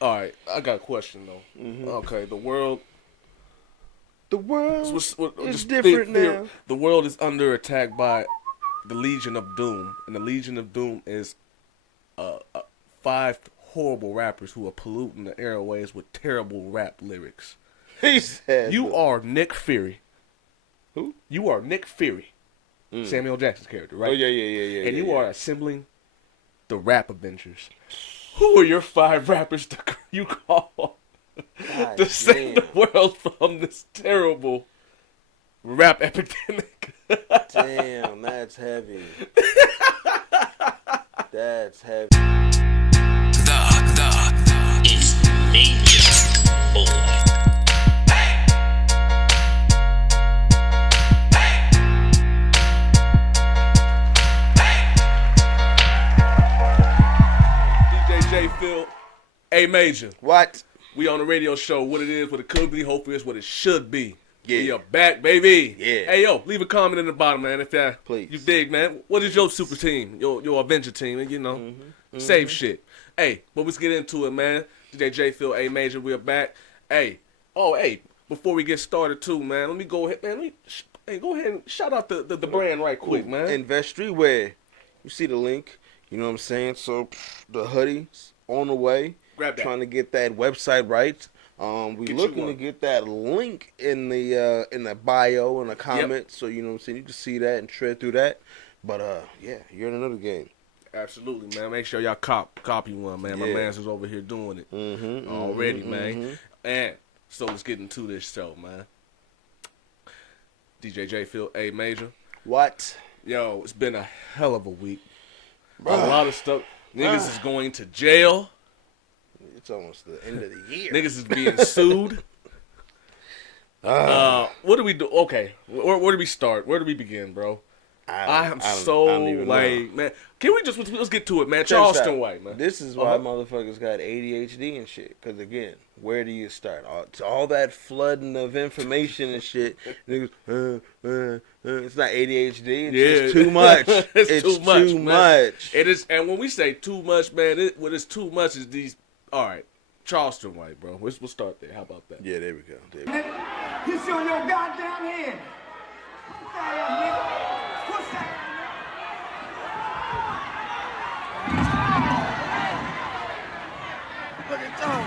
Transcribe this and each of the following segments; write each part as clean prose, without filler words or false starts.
All right, I got a question though. Mm-hmm. Okay, The world is just different now. the world is under attack by the Legion of Doom, and the Legion of Doom is five horrible rappers who are polluting the airways with terrible rap lyrics. He said, You are Nick Fury. Who? You are Nick Fury, Samuel Jackson's character, right? Oh yeah. And you are assembling the Rap Avengers. Who are your five rappers that you call to save the world from this terrible rap epidemic? Damn, that's heavy. That's heavy. It's Major Boy. DJ Phil, A Major. What? We on the radio show. What it is, what it could be, hopefully it's what it should be. Yeah. We are back, baby. Yeah. Hey, yo, leave a comment in the bottom, man. If Please. you dig, man. What is your super team? Your Avenger team, and save shit. Hey, but let's get into it, man. DJ Phil, A Major, we are back. Hey, before we get started too, man, let me go ahead, man. Go ahead and shout out the brand right quick, man. Invest Streetwear. You see the link. You know what I'm saying? So the hoodie's on the way. Grab that. Trying to get that website right. We looking to get that link in the bio and the comments. So you know what I'm saying, you can see that and tread through that. But yeah, you're in another game. Absolutely, man. Make sure y'all copy one, man. My man's is over here doing it already, man. And so let's get into this show, man. DJ Phil, A Major. What? Yo, it's been a hell of a week. A lot of stuff. Niggas is going to jail. It's almost the end of the year. Niggas is being sued. What do we do? Okay, where do we start? Where do we begin, bro? I don't even know. Man. Can we let's get to it, man. Charleston way, man. This is why motherfuckers got ADHD and shit. Because again, where do you start? All that flooding of information and shit. Niggas, it's not ADHD. It's just too much. It's too much. It is, and when we say too much, man, what is too much is these. All right, Charleston way, bro. We'll start there. How about that? Yeah, there we go. You show your goddamn head. What's that? Look at Tom.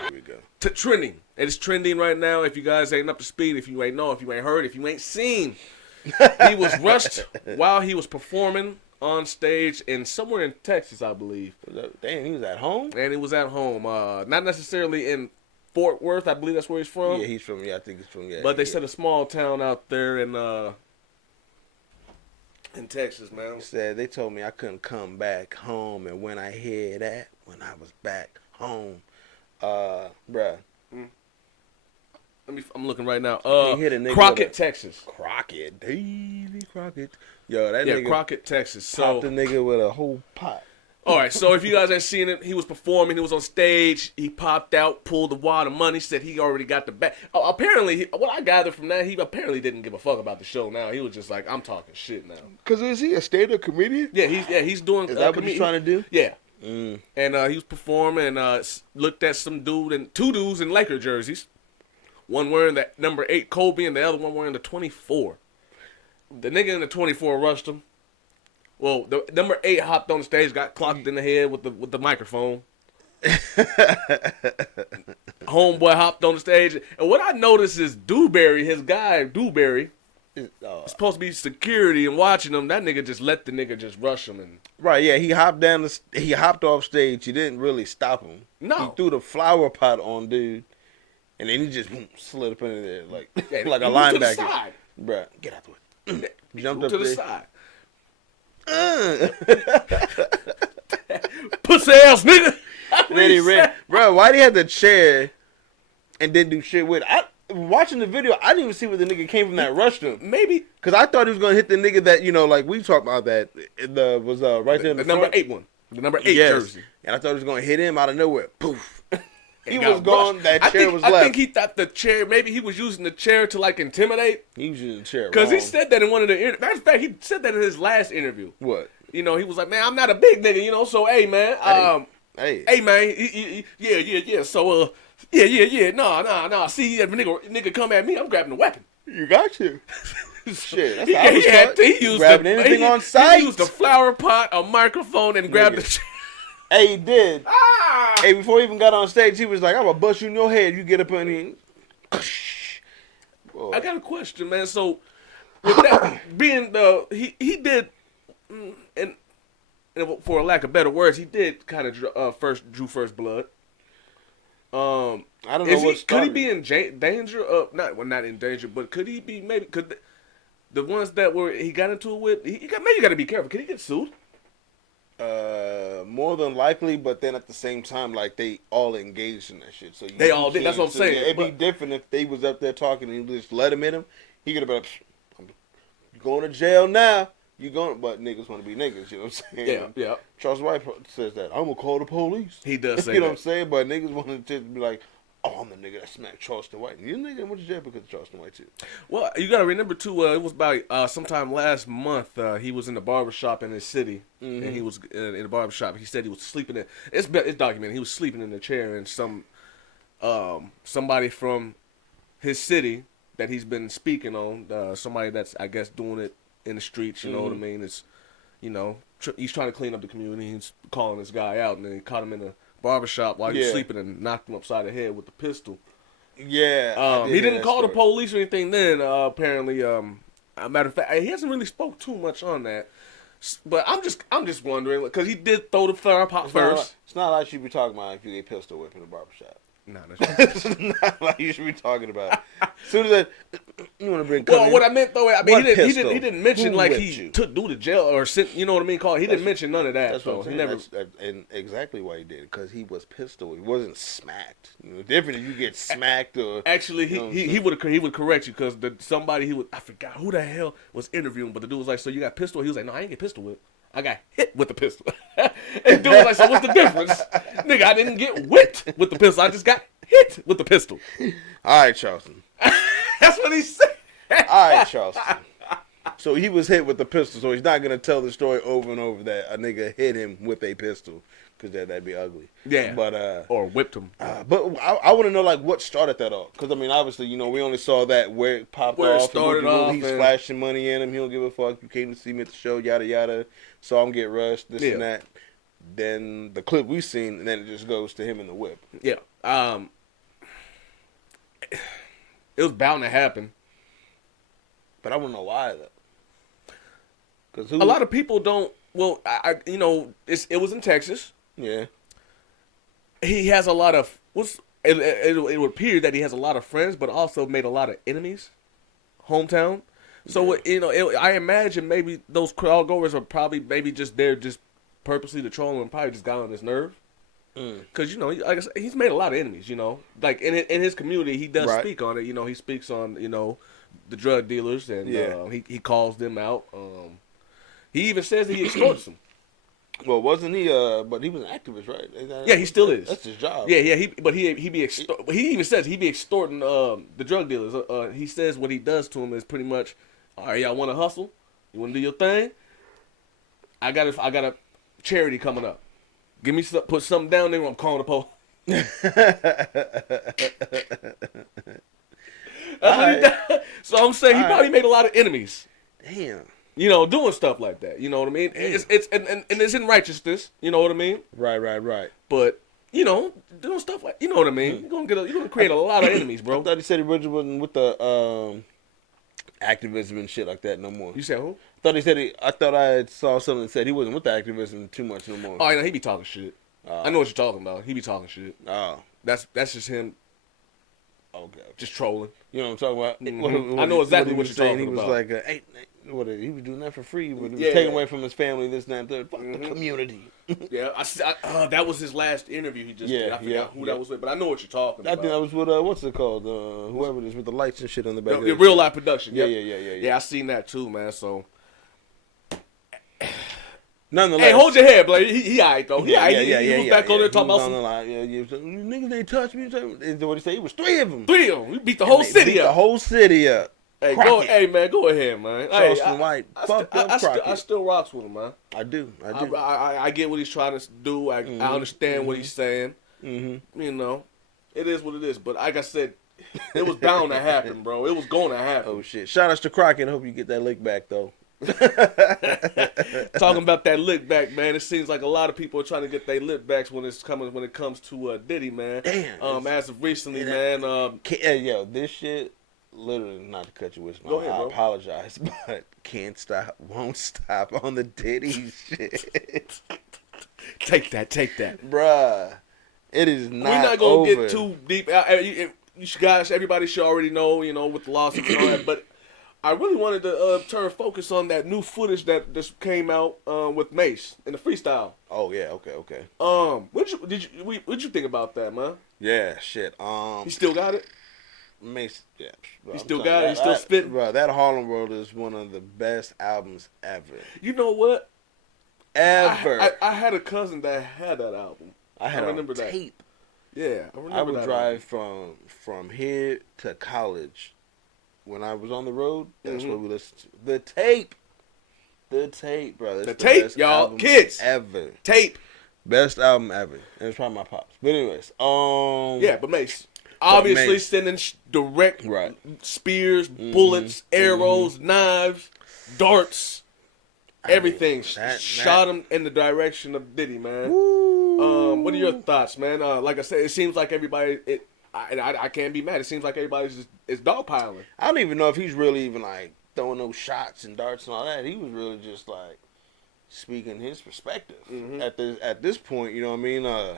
Here we go. Trending. It is trending right now. If you guys ain't up to speed, if you ain't know, if you ain't heard, if you ain't seen, he was rushed while he was performing on stage in somewhere in Texas, I believe. Damn, he was at home? And he was at home. Not necessarily in Fort Worth. I believe that's where he's from. Yeah, he's from. Yeah, I think he's from. Yeah. But they said a small town out there in Texas, man. Said they told me I couldn't come back home, and when I hear that, when I was back home, bruh. I'm looking right now. Crockett, Texas. Crockett, Davy Crockett. Yo, that yeah, nigga. Crockett, Texas. Popped the nigga with a whole pot. All right, so if you guys ain't seen it, he was performing. He was on stage. He popped out, pulled the wad of money, said he already got the bag. Apparently, what I gathered from that, he apparently didn't give a fuck about the show now. He was just like, I'm talking shit now. Cause is he a stand-up comedian? Yeah, he's doing. Is that what he's trying to do? Yeah. And he was performing and looked at two dudes in Laker jerseys. One wearing the number 8 Kobe and the other one wearing the 24. The nigga in the 24 rushed him. Well, the number 8 hopped on the stage, got clocked in the head with the microphone. Homeboy hopped on the stage. And what I noticed is his guy, Dewberry, is supposed to be security and watching him. That nigga just let the nigga just rush him. And right, yeah, he hopped off stage. He didn't really stop him. No. He threw the flower pot on dude. And then he just slid up into there like a linebacker. To the side. Bruh, get out the way. Jumped up to the there. side. Pussy ass nigga. Then he ran. Bro, why did he have the chair and didn't do shit with it? Watching the video, I didn't even see where the nigga came from that rushed him. Maybe. Because I thought he was going to hit the nigga that, like we talked about that. Was right there in the number front. 8 one. The number 8 jersey. And I thought he was going to hit him out of nowhere. Poof. He got was gone. rushed. That chair was left. I think he thought the chair. Maybe he was using the chair to like intimidate. He was using the chair Because he wrong. said that in one of the. Matter of fact, he said that in his last interview. What? You know, he was like, "Man, I'm not a big nigga, you know. So, hey, man, hey, man, yeah. So, yeah. Nah. See, if a nigga come at me, I'm grabbing the weapon. You got you. Shit, that's how I was taught. He used grabbing anything on site. He used a flower pot, a microphone, and grabbed the chair. Hey, he did. Ah! Hey, before he even got on stage, he was like, "I'm gonna bust you in your head. You get up in here." I got a question, man. So, with that being he did, and for lack of better words, he did kind of drew first blood. I don't know what started. Could he be in danger of not in danger, but could he be could the ones that he got into it with? Maybe you got to be careful. Could he get sued? More than likely, but then at the same time, like they all engaged in that shit. So they all did. That's what I'm saying. Yeah, it'd be different if they was up there talking and he just let him in him. He could have been, "You going to jail now? You going?" But niggas want to be niggas. You know what I'm saying? Yeah. Charles White says that. "I'm gonna call the police." He does say you know that. what I'm saying? But niggas want to be like, "Oh, I'm the nigga that smacked Charleston White." You nigga went to jail because of Charleston White too. Well, you got to remember too. It was about sometime last month. He was in the barbershop in his city, and he was in the barbershop. He said he was sleeping in. It's documented. He was sleeping in the chair, and somebody from his city that he's been speaking on, somebody that's I guess doing it in the streets. You know what I mean? It's he's trying to clean up the community. He's calling this guy out, and then he caught him in the barbershop while he was sleeping and knocked him upside the head with the pistol. Yeah. He didn't call the police or anything then, apparently. A matter of fact, he hasn't really spoke too much on that. But I'm just wondering, because he did throw the flower pot first. It's not like you be talking about if you get pistol whip in the barbershop. Nah, that's It's not like you should be talking about. As soon as you want to bring. well, what I meant though, I mean, he didn't mention Who like whipped he you? took dude to jail or sent, you know what I mean? He didn't mention none of that. That's what I'm So saying. he never. And exactly why he did it, because he was pistol. He wasn't smacked. Different if you get smacked or. Actually, he would correct you because I forgot who the hell was interviewing, but the dude was like, "So you got pistol?" He was like, "No, I ain't get pistol whipped. I got hit with the pistol." And dude was like, "So what's the difference, nigga? I didn't get whipped with the pistol. I just got hit with the pistol." All right, Charleston. That's what he said. All right, Charleston. So he was hit with the pistol, so he's not going to tell the story over and over that a nigga hit him with a pistol, because that'd be ugly. Yeah. But, or whipped him. But I want to know, like, what started that off. Because, I mean, obviously, we only saw that where it popped Where it off. started off. He's flashing money in him. He don't give a fuck. You came to see me at the show, yada, yada. Saw him get rushed, this and that. Then the clip we seen, and then it just goes to him in the whip. Yeah. It was bound to happen. But I want to know why, though. Because a lot of people don't. Well, it was in Texas. Yeah. He has a lot of. It would appear that he has a lot of friends, but also made a lot of enemies. Hometown. So I imagine maybe those crowd goers are probably maybe just there just purposely to troll him and probably just got on his nerve. Because like I said, he's made a lot of enemies. Like in his community, he does speak on it. He speaks on the drug dealers and he calls them out. He even says that he extorts them. Well, wasn't he? But he was an activist, right? Yeah, he still is. That's his job. Yeah. He even says he be extorting the drug dealers. He says what he does to them is pretty much, all right, y'all want to hustle? You want to do your thing? I got a charity coming up. Give me put something down there. I'm calling the police. That's what he does. So I'm saying he probably made a lot of enemies. Damn. Doing stuff like that. You know what I mean? It's it's in righteousness. You know what I mean? Right. But doing stuff like you know what I mean. You're gonna create a lot of enemies, bro. I thought he said he originally wasn't with the activism and shit like that no more. You said who? I thought I saw something that said he wasn't with the activism too much no more. Oh, he be talking shit. I know what you're talking about. He be talking shit. Oh, that's just him. Okay. Just trolling. You know what I'm talking about? Mm-hmm. I know exactly what you're talking about. He was about. like, hey, he was doing that for free, but he was taking away from his family, this and that, and third. Fuck the community. Yeah, that was his last interview he just did. I forgot who that was with, but I know what you're talking about. I think that was with, what's it called? Whoever it is with the lights and shit on the back. The real life production. Yeah. Yeah, I seen that too, man. So, Nonetheless, Hey, hold your head, Blade. He alright though. He Yeah, alright. yeah, He was back on there talking about on some the line. Niggas they touched me. What he say? It was 3 of them. 3 of them. We beat the whole city beat up. The whole city up. Hey, Crockett. hey, man, go ahead, man. Charleston White. Fucked up I Crockett. still rocks with him, man. I do. I get what he's trying to do. I understand what he's saying. Mm-hmm. You know, it is what it is. But like I said, it was bound to happen, bro. It was going to happen. Oh shit! Shout out to Crockett. Hope you get that lick back though. Talking about that lick back, man. It seems like a lot of people are trying to get their lick backs when it comes to Diddy, man. Damn. As of recently, man. Yo, this shit. Literally, not to cut you with, Go ahead, I bro. apologize, but can't stop, won't stop on the Diddy shit. Take that, Bruh. It is not. We're not gonna over. get too deep. Guys, everybody should already know, with the lawsuits and all that. But I really wanted to turn focus on that new footage that just came out with Mace in the freestyle. Oh yeah, okay. What'd you think about that, man? Yeah, shit. He still got it. Mace, yeah. Bro, He still got it. He still that, spitting. Bro, that Harlem World is one of the best albums ever. You know what? Ever. I had a cousin that had that album. I had remember on that. tape. Yeah, I remember I would that drive from here to college. When I was on the road, that's what we listened to. The tape, bro. That's The tape, best y'all, album kids. ever. Tape. Best album ever. And it's probably my pops. But anyways, Yeah, but Mace. Obviously Mace. sending direct Right. spears, bullets, arrows, knives, darts, everything. Shot him in the direction of Diddy, man. What are your thoughts, man? Like I said, it seems like everybody. I can't be mad. It seems like everybody's is dogpiling. I don't even know if he's really even like throwing those shots and darts and all that. He was really just like speaking his perspective at this point. You know what I mean?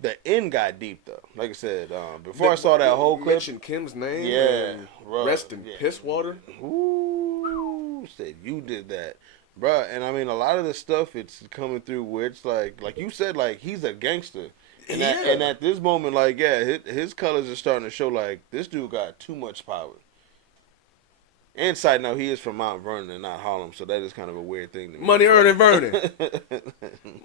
The end got deep though. Like I said, before I saw that whole clip, Mentioned Kim's name. yeah, and bro, rest in yeah. piss water. Ooh, said you did that, bruh. And I mean, a lot of the stuff it's coming through where it's like you said, like he's a gangster, and and at this moment, like his colors are starting to show. Like this dude got too much power. And side note, he is from Mount Vernon and not Harlem, so that is kind of a weird thing to me. Money earning Vernon.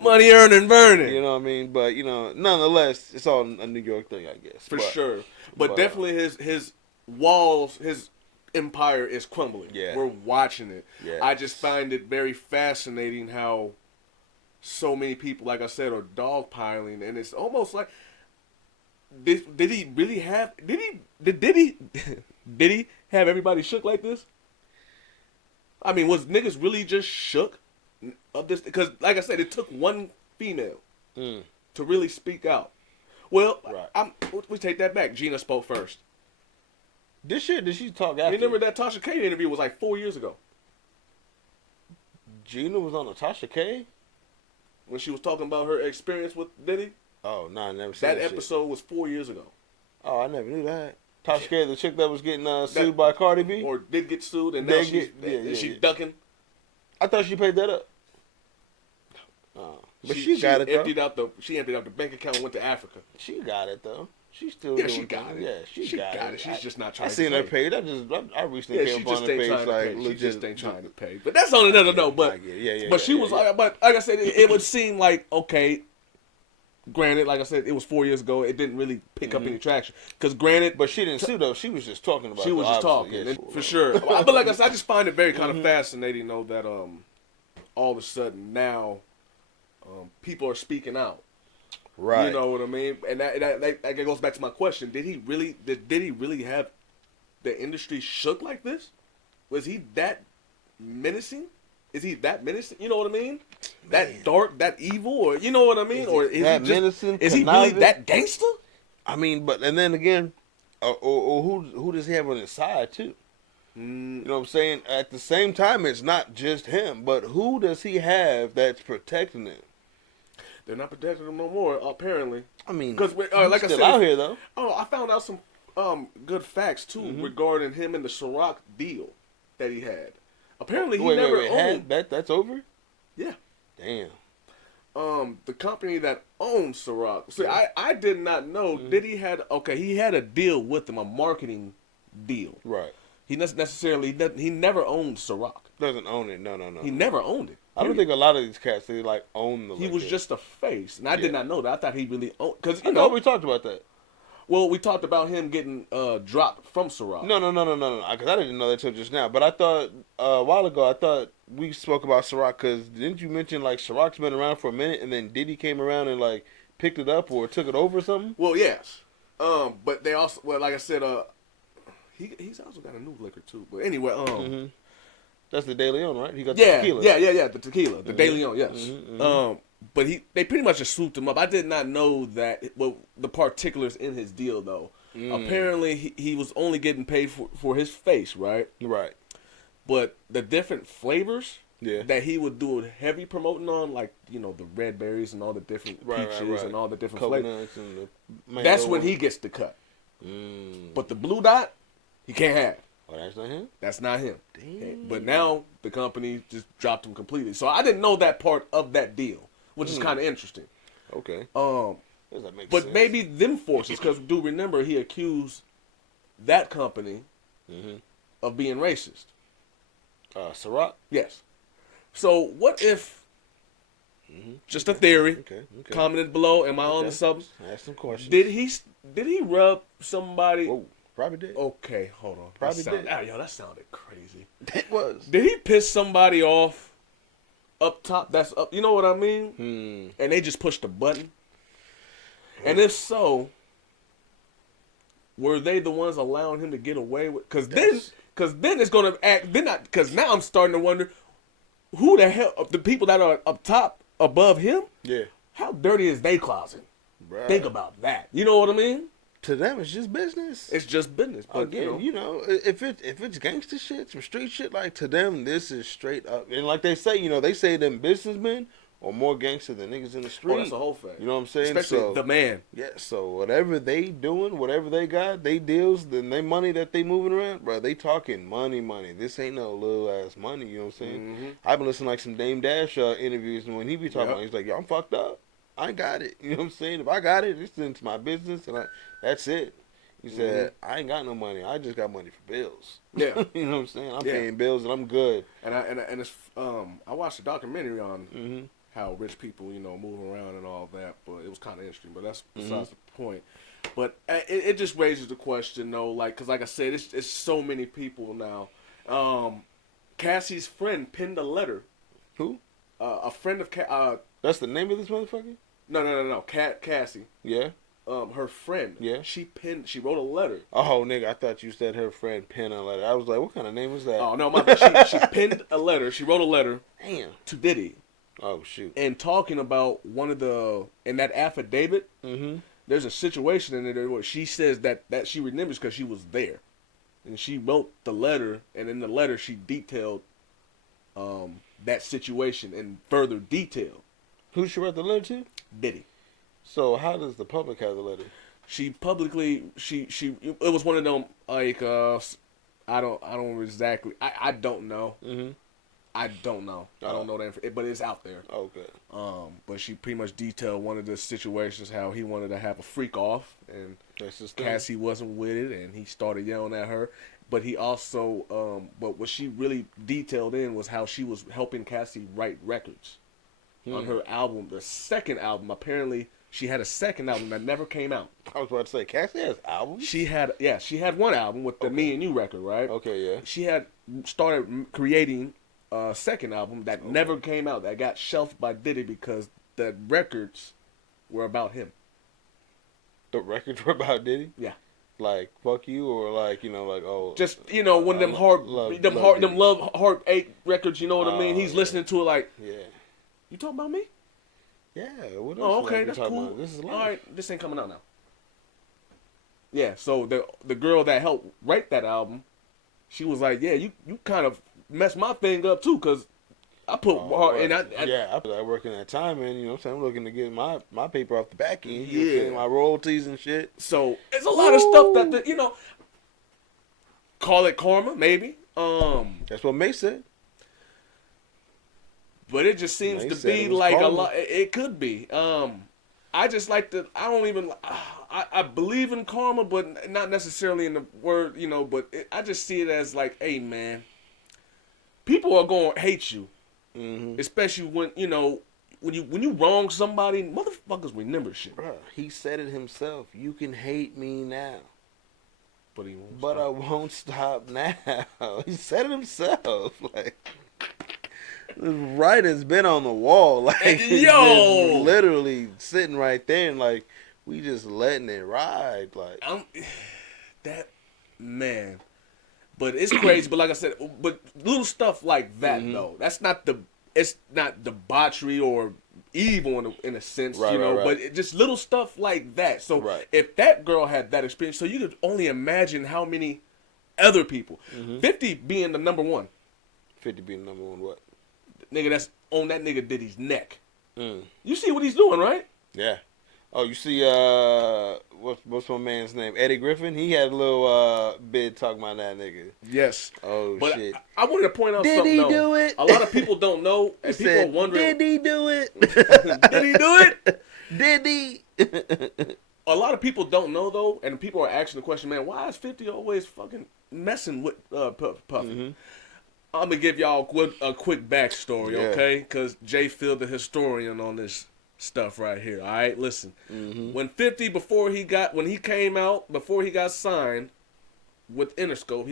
Money earning Vernon. You know what I mean? But nonetheless, it's all a New York thing, I guess. For sure. But definitely his walls, his empire is crumbling. Yeah. We're watching it. Yeah. I just find it very fascinating how so many people, like I said, are dogpiling, and it's almost like did he really have did he have everybody shook like this? I mean, was niggas really just shook of this? Because, like I said, it took one female to really speak out. Well, we take that back. Gina spoke first. Did she talk after? You remember that Tasha K interview was like 4 years ago Gina was on Natasha K? when she was talking about her experience with Diddy? Oh, no, I never seen That that episode was 4 years ago. Oh, I never knew that. Tasha K, the chick that was getting sued by Cardi B? Or did get sued, and now she's ducking. I thought she paid that up. But she got it, though. She emptied out the bank account and went to Africa. She got it, though. She still Yeah, doing she got things. it. Yeah, she got it. She's just not trying I to seen pay. her page. I recently Yeah, came she upon just her ain't page trying to like pay. She legit. just ain't trying to pay. But that's on another note. But yeah, she was like, but like I said, it would seem like okay. Granted, like I said, it was 4 years ago. It didn't really pick up any traction. Because granted, But she didn't sue though. She was just talking about. she it, was just obviously. talking, Yeah, and for sure. But like I said, I just find it very kind of fascinating, though, that all of a sudden now people are speaking out. Right. You know what I mean? And that goes back to my question: Did he really have the industry shook like this? Was he that menacing? Is he that menacing? You know what I mean? That dark, that evil, or you know what I mean? Or is that he just menacing, is he really conniving? that gangster? I mean, but and then again, or who does he have on his side too? You know what I'm saying? At the same time, it's not just him, but who does he have that's protecting him? They're not protecting him no more, apparently. I mean, Because like I still said, out here though. Oh, I found out some good facts too regarding him and the Ciroc deal that he had. Apparently, he never owned. That's over. Yeah. Damn. The company that owns Ciroc. See, I did not know. Did he had a deal with them, a marketing deal. Right. He never owned Ciroc. Doesn't own it. No. He never owned it. I don't think a lot of these cats they like own the. He liquor. was just a face, and I did not know that. I thought he really owned because I know we talked about that. Well, we talked about him getting dropped from Ciroc. No. Because I didn't know that till just now. But I thought a while ago. I thought we spoke about Ciroc because didn't you mention like Ciroc's been around for a minute and then Diddy came around and like picked it up or took it over or something? Well, yes. But they also, like I said, he's also got a new liquor too. But anyway, That's the De Leon, right? He got the yeah, tequila. yeah, the tequila, the De Leon, yes. But they pretty much just swooped him up. I did not know that. Well, the particulars in his deal though. Apparently, he was only getting paid for his face, right? Right. But the different flavors Yeah. that he would do heavy promoting on, like the red berries and all the different peaches and all the different flavors. Coconuts and the mango. That's when he gets the cut. But the blue dot, he can't have. Oh, that's not him? That's not him. Damn. Okay. But now the company just dropped him completely. So I didn't know that part of that deal, which is kind of interesting. Okay. Does that make But sense? maybe them forces, because do remember he accused that company of being racist. Ciroc? Yes. So what if, just a theory, Okay. commented below, am I on the subs? Ask some questions. Did he rub somebody? Whoa, probably did. Okay, hold on. Probably did. That sounded crazy. It was. Did he piss somebody off up top? That's up. You know what I mean? And they just pushed a button. And if so, were they the ones allowing him to get away with? Because then it's gonna act. Then because now I'm starting to wonder who the hell the people that are up top above him. Yeah. How dirty is they closet? Bruh. Think about that. You know what I mean? To them, it's just business. It's just business. But Again, if it's gangster shit, some street shit, like to them, this is straight up. And like they say, they say them businessmen are more gangster than niggas in the street. Oh, that's the whole thing. You know what I'm saying? Especially the man. Yeah, so whatever they doing, whatever they got, they deals, then they money that they moving around, bro, they talking money. This ain't no little ass money, you know what I'm saying? I've been listening to like some Dame Dash interviews, and when he be talking about it, he's like, yo, I'm fucked up. I ain't got it. You know what I'm saying? If I got it, it's into my business, and that's it. He said, I ain't got no money. I just got money for bills. Yeah. You know what I'm saying? I'm paying bills, and I'm good. And it's I watched a documentary on how rich people, move around and all that, but it was kind of interesting. But that's besides the point. But it just raises the question, though, like, because like I said, it's so many people now. Cassie's friend penned a letter. Who? A friend of That's the name of this motherfucker? No. Cassie. Yeah. Her friend. Yeah. She wrote a letter. Oh, nigga, I thought you said her friend penned a letter. I was like, what kind of name was that? Oh, no, she penned a letter. She wrote a letter. Damn. To Diddy. Oh, shoot. And talking about in that affidavit, there's a situation in there where she says that she remembers because she was there. And she wrote the letter, and in the letter she detailed that situation in further detail. Who she wrote the letter to? Diddy. So how does the public have the letter? She publicly it was one of them like I don't exactly I don't know. I don't know. I don't know that, but it's out there. Okay. But she pretty much detailed one of the situations how he wanted to have a freak off, and Cassie wasn't with it, and he started yelling at her. But he also, but what she really detailed in was how she was helping Cassie write records on her album, the second album. Apparently, she had a second album that never came out. I was about to say, Cassie has albums? She had one album with the Me and You record, right? Okay, yeah. She had started creating a second album that never came out, that got shelved by Diddy because the records were about him. The records were about Diddy? Yeah. Like fuck you, or like like oh, just one of them love heartache records. You know what I mean? He's listening to it like, you talking about me? Yeah. What else? Oh, okay, that's cool. About? This is life. All right, this ain't coming out now. Yeah. So the girl that helped write that album, she was like, yeah, you kind of messed my thing up too, cause I put hard and I work in that time, and you know what I'm saying, I'm looking to get my paper off the back end, you know what I'm saying, my royalties and shit. So it's a lot of stuff that call it karma, maybe. That's what May said. But it just seems to be like karma. A lot. It could be. I just like to. I don't even. I believe in karma, but not necessarily in the word, But I just see it as like, hey man, people are gonna hate you, Mm-hmm. especially when when you wrong somebody. Motherfuckers remember shit, Bruh, he said it himself. You can hate me now, but he won't but stop. I won't stop now. He said it himself. Like, this writing's been on the wall. Like, it's Yo! just literally sitting right there, and like, we just letting it ride. Like, That man. But it's crazy. But like I said, but little stuff like that though. That's not it's not debauchery or evil in a sense, Right, right, right. But just little stuff like that. So Right. if that girl had that experience, so you could only imagine how many other people. 50 being the number one 50 being number one. What? nigga that's on that nigga Diddy's neck. Mm. You see what he's doing, right? Yeah. Oh, you see, what's my man's name? Eddie Griffin. He had a little bid talking about that nigga. Yes. Oh But shit. I wanted to point out Did something. he though. do it? A lot of people don't know, and He people are said, wondering. Did he do it? Did he do it? Did he? A lot of people don't know though, and people are asking the question, man, why is 50 always fucking messing with Puffy? I'm gonna give y'all a quick backstory, Yeah. okay? Because Jay Field, the historian on this stuff right here. All right, listen. When 50 before he got signed with Interscope, before he got signed with Interscope,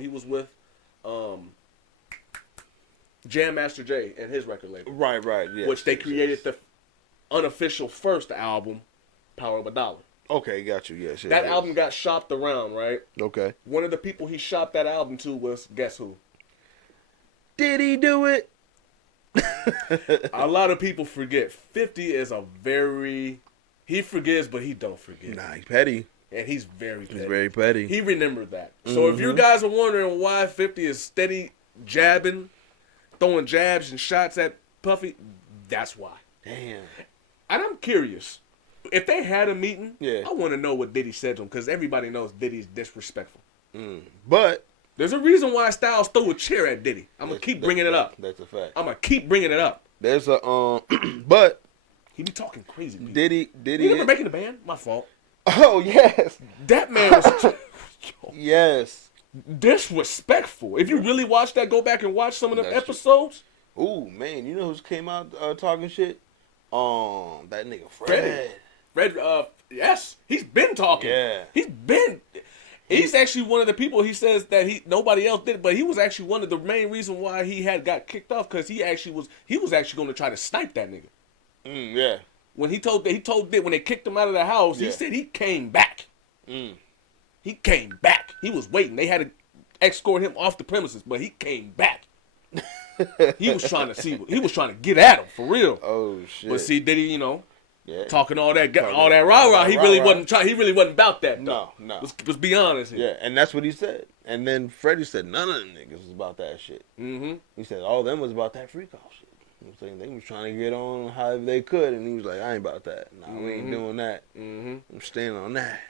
he was with Jam Master Jay and his record label, Right, yeah. which they created the unofficial first album, Power of a Dollar. Okay, got you. Yes. That album got shopped around, right? Okay. One of the people he shopped that album to was, guess who? Did he do it? A lot of people forget. 50 is he forgives, but he don't forget. Nah, he's petty. And he's very petty. He's very petty. He remembered that. So if you guys are wondering why 50 is steady jabbing, throwing jabs and shots at Puffy, that's why. Damn. And I'm curious. If they had a meeting, Yeah. I want to know what Diddy said to him, because everybody knows Diddy's disrespectful. But There's a reason why Styles threw a chair at Diddy. I'm going to keep bringing it up. That's a fact. I'm going to keep bringing it up. There's a but He be talking crazy. People. Diddy. You remember making the band? My fault. Oh yes, That man was yes. disrespectful. If you really watch that, go back and watch some of the That's true. episodes. Ooh man, you know who's came out talking shit? That nigga Freddie. Fred. Fred, yes, he's been talking. Yeah. He's actually one of the people. He says that nobody else did, but he was actually one of the main reason why he got kicked off, because he was actually going to try to snipe that nigga. Yeah. When he told that when they kicked him out of the house, he Yeah. said he came back. He came back. He was waiting. They had to escort him off the premises, but he came back. He was trying to get at him for real. Oh shit. But see, Diddy, yeah. talking all that rah-rah, he really wasn't about that though. No. Let's be honest here. Yeah, and that's what he said. And then Freddie said none of them niggas was about that shit. Mm-hmm. He said all them was about that freak off shit. You know what I'm saying? They was trying to get on however they could, and he was like, I ain't about that. Nah, we ain't doing that. Mm-hmm. I'm staying on that.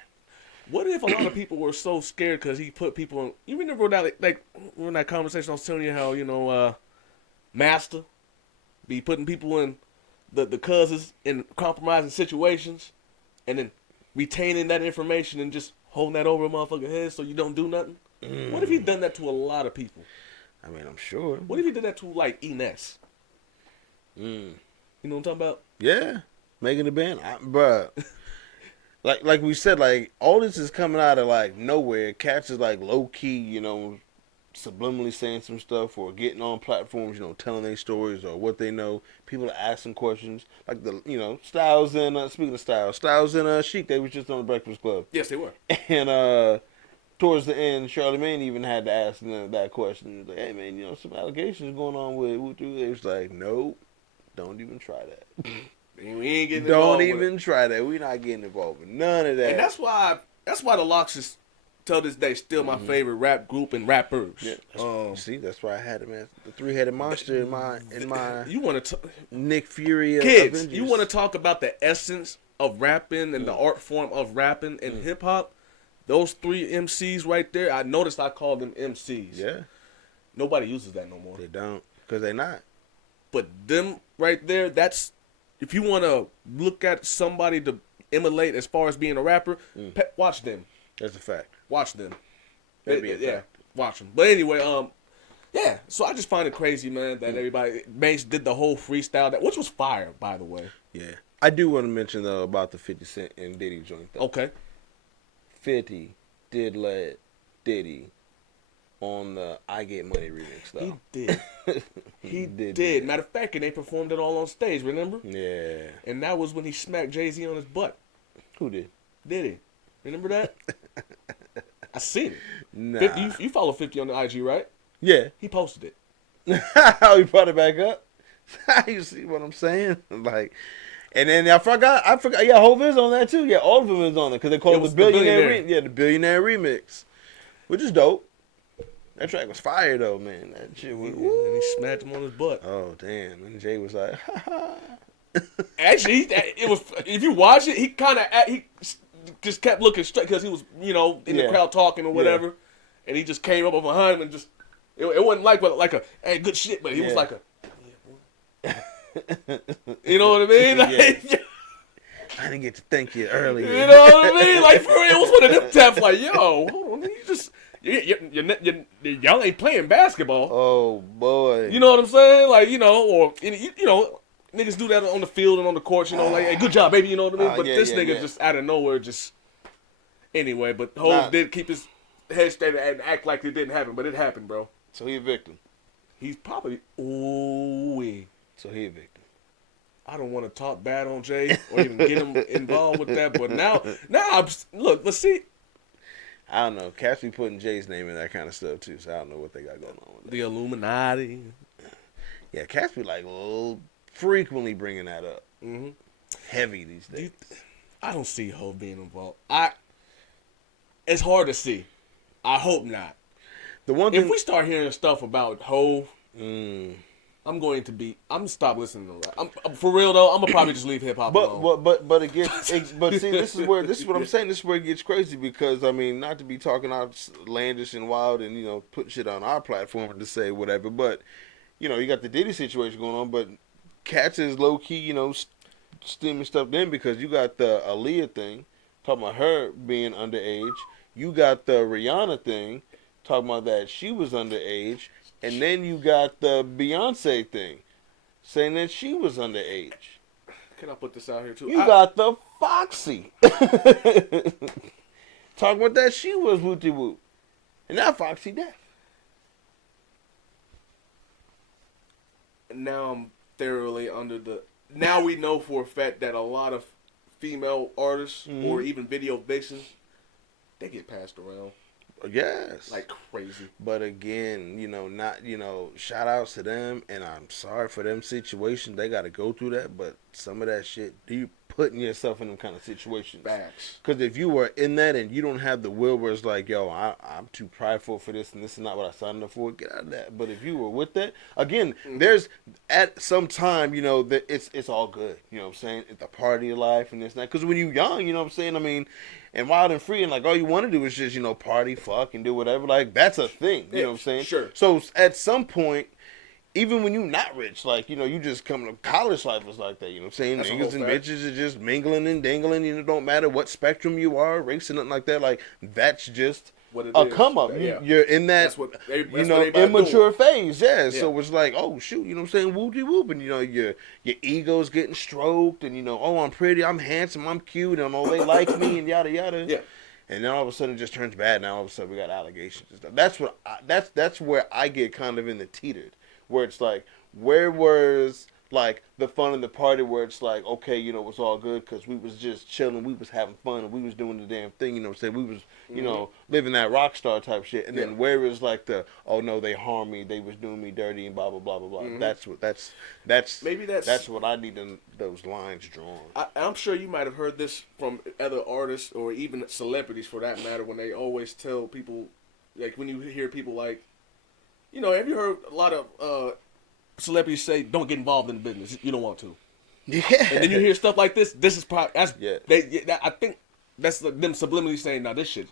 What if a lot of people were so scared because he put people in? You remember that like in that conversation I was telling you how Master be putting people in the cousins in compromising situations, and then retaining that information and just holding that over a motherfucker's head so you don't do nothing. What if he done that to a lot of people? I mean, I'm sure. What if he did that to like Ines? You know what I'm talking about? Yeah, making the band, bruh. Like we said, like all this is coming out of like nowhere. Cats is like low key, subliminally saying some stuff or getting on platforms, telling their stories or what they know. People are asking questions, like Styles and speaking of Styles and Sheik, they was just on the Breakfast Club, Yes, they were. and towards the end, Charlemagne even had to ask them that question. He was like, hey man, some allegations going on with Wutu. They was like, nope, don't even try that. We ain't getting Don't involved with even try that. We not getting involved with none of that. And that's why the Lox is till this day still my favorite rap group and rappers. Yeah, see, that's why I had him as the three-headed monster in my You want to Nick Fury of kids? Avengers. You want to talk about the essence of rapping and the art form of rapping and hip hop? Those three MCs right there. I noticed I called them MCs. Yeah, Nobody uses that no more. they don't because they not. But them right there, that's if you want to look at somebody to emulate as far as being a rapper, watch them. That's a fact. Watch them. That'd be a fact. Watch them. But anyway, Yeah, so I just find it crazy, man, that everybody Mace did the whole freestyle, which was fire, by the way. Yeah. I do want to mention, though, about the 50 Cent and Diddy joint, though. Okay. 50 did let Diddy on the I Get Money remix, though. He did. He did. Matter of fact, and they performed it all on stage, remember? Yeah. And that was when he smacked Jay-Z on his butt. Who did? Did he? Remember that? I seen it. Nah. 50, you follow 50 on the IG, right? Yeah. He posted it. How he brought it back up? You see what I'm saying? Like, and then I forgot. Yeah, Hov is on that too. Yeah, all of them is on it because they call it the Billionaire. The Billionaire remix, which is dope. That track was fire though, man. That shit was. And he smacked him on his butt. Oh damn! And Jay was like, ha ha. Actually, it was. If you watch it, he kind of just kept looking straight because he was, in the crowd talking or whatever, and he just came up behind him and just. It wasn't like a hey, good shit, but he was like a. You know what I mean? Like, I didn't get to thank you earlier. You know what I mean? Like, for real, it was one of them taps. Like, yo, hold on, y'all ain't playing basketball. Oh boy. You know what I'm saying? Like, or niggas do that on the field and on the court. Like, hey, good job, baby. You know what I mean? But this nigga just out of nowhere, just anyway. But Hov did keep his head straight and act like it didn't happen, but it happened, bro. So he a victim. He's probably So he a victim. I don't want to talk bad on Jay or even get him involved with that, but now, look, let's see. I don't know. Cats be putting Jay's name in that kind of stuff too, so I don't know what they got going on with that. The Illuminati. Yeah, Cats be like frequently bringing that up. Mm-hmm. Heavy these days. I don't see Hov being involved. It's hard to see. I hope not. The one thing, if we start hearing stuff about Hov, I'm going to stop listening to that. For real though, I'm gonna probably just leave hip hop alone. But again, but see, this is what I'm saying. This is where it gets crazy because I mean, not to be talking outlandish and wild and putting shit on our platform and to say whatever, but you got the Diddy situation going on, but Cats is low key, stemming stuff in because you got the Aaliyah thing talking about her being underage. You got the Rihanna thing talking about that she was underage. And then you got the Beyonce thing, saying that she was underage. Can I put this out here too? You got the Foxy talking about that she was wooty woo, and now Foxy deaf. Now I'm thoroughly under the. Now we know for a fact that a lot of female artists or even video vixens, they get passed around. Yes. Like crazy. But again, shout outs to them, and I'm sorry for them situations. They got to go through that, but some of that shit, you putting yourself in them kind of situations. Facts. Because if you were in that and you don't have the will where it's like, yo, I'm too prideful for this and this is not what I signed up for, get out of that. But if you were with that, again, there's at some time, that it's all good. You know what I'm saying? It's the party of life and this and that. Because when you're young, you know what I'm saying? I mean, and wild and free and like all you want to do is just, party, fuck, and do whatever. Like, that's a thing. You know what I'm saying? Sure. So at some point, even when you're not rich, like, you just come to college life is like that, you know what I'm saying? That's Niggas and bitches are just mingling and dangling, it don't matter what spectrum you are, race and nothing like that. Like, that's just what it a is. come up. Yeah. You're in that, immature phase, yeah. So it's like, oh, shoot, you know what I'm saying? Whoopty whoop. And, your ego's getting stroked and, oh, I'm pretty, I'm handsome, I'm cute, and they like me and yada, yada. Yeah. And then all of a sudden it just turns bad. Now all of a sudden we got allegations and stuff. That's where I get kind of in the teetered. Where it's like, where was like the fun and the party where it's like, okay, it was all good because we was just chilling, we was having fun, and we was doing the damn thing, you know what I'm saying? We was, living that rock star type shit. And then where is like the, oh no, they harmed me, they was doing me dirty and blah, blah, blah, blah, blah. That's what I need those lines drawn. I'm sure you might have heard this from other artists or even celebrities for that matter when they always tell people, like when you hear people like, have you heard a lot of celebrities say, "Don't get involved in the business. You don't want to." Yeah. And then you hear stuff like this. This is probably Yeah. I think that's them subliminally saying, "Now this shit."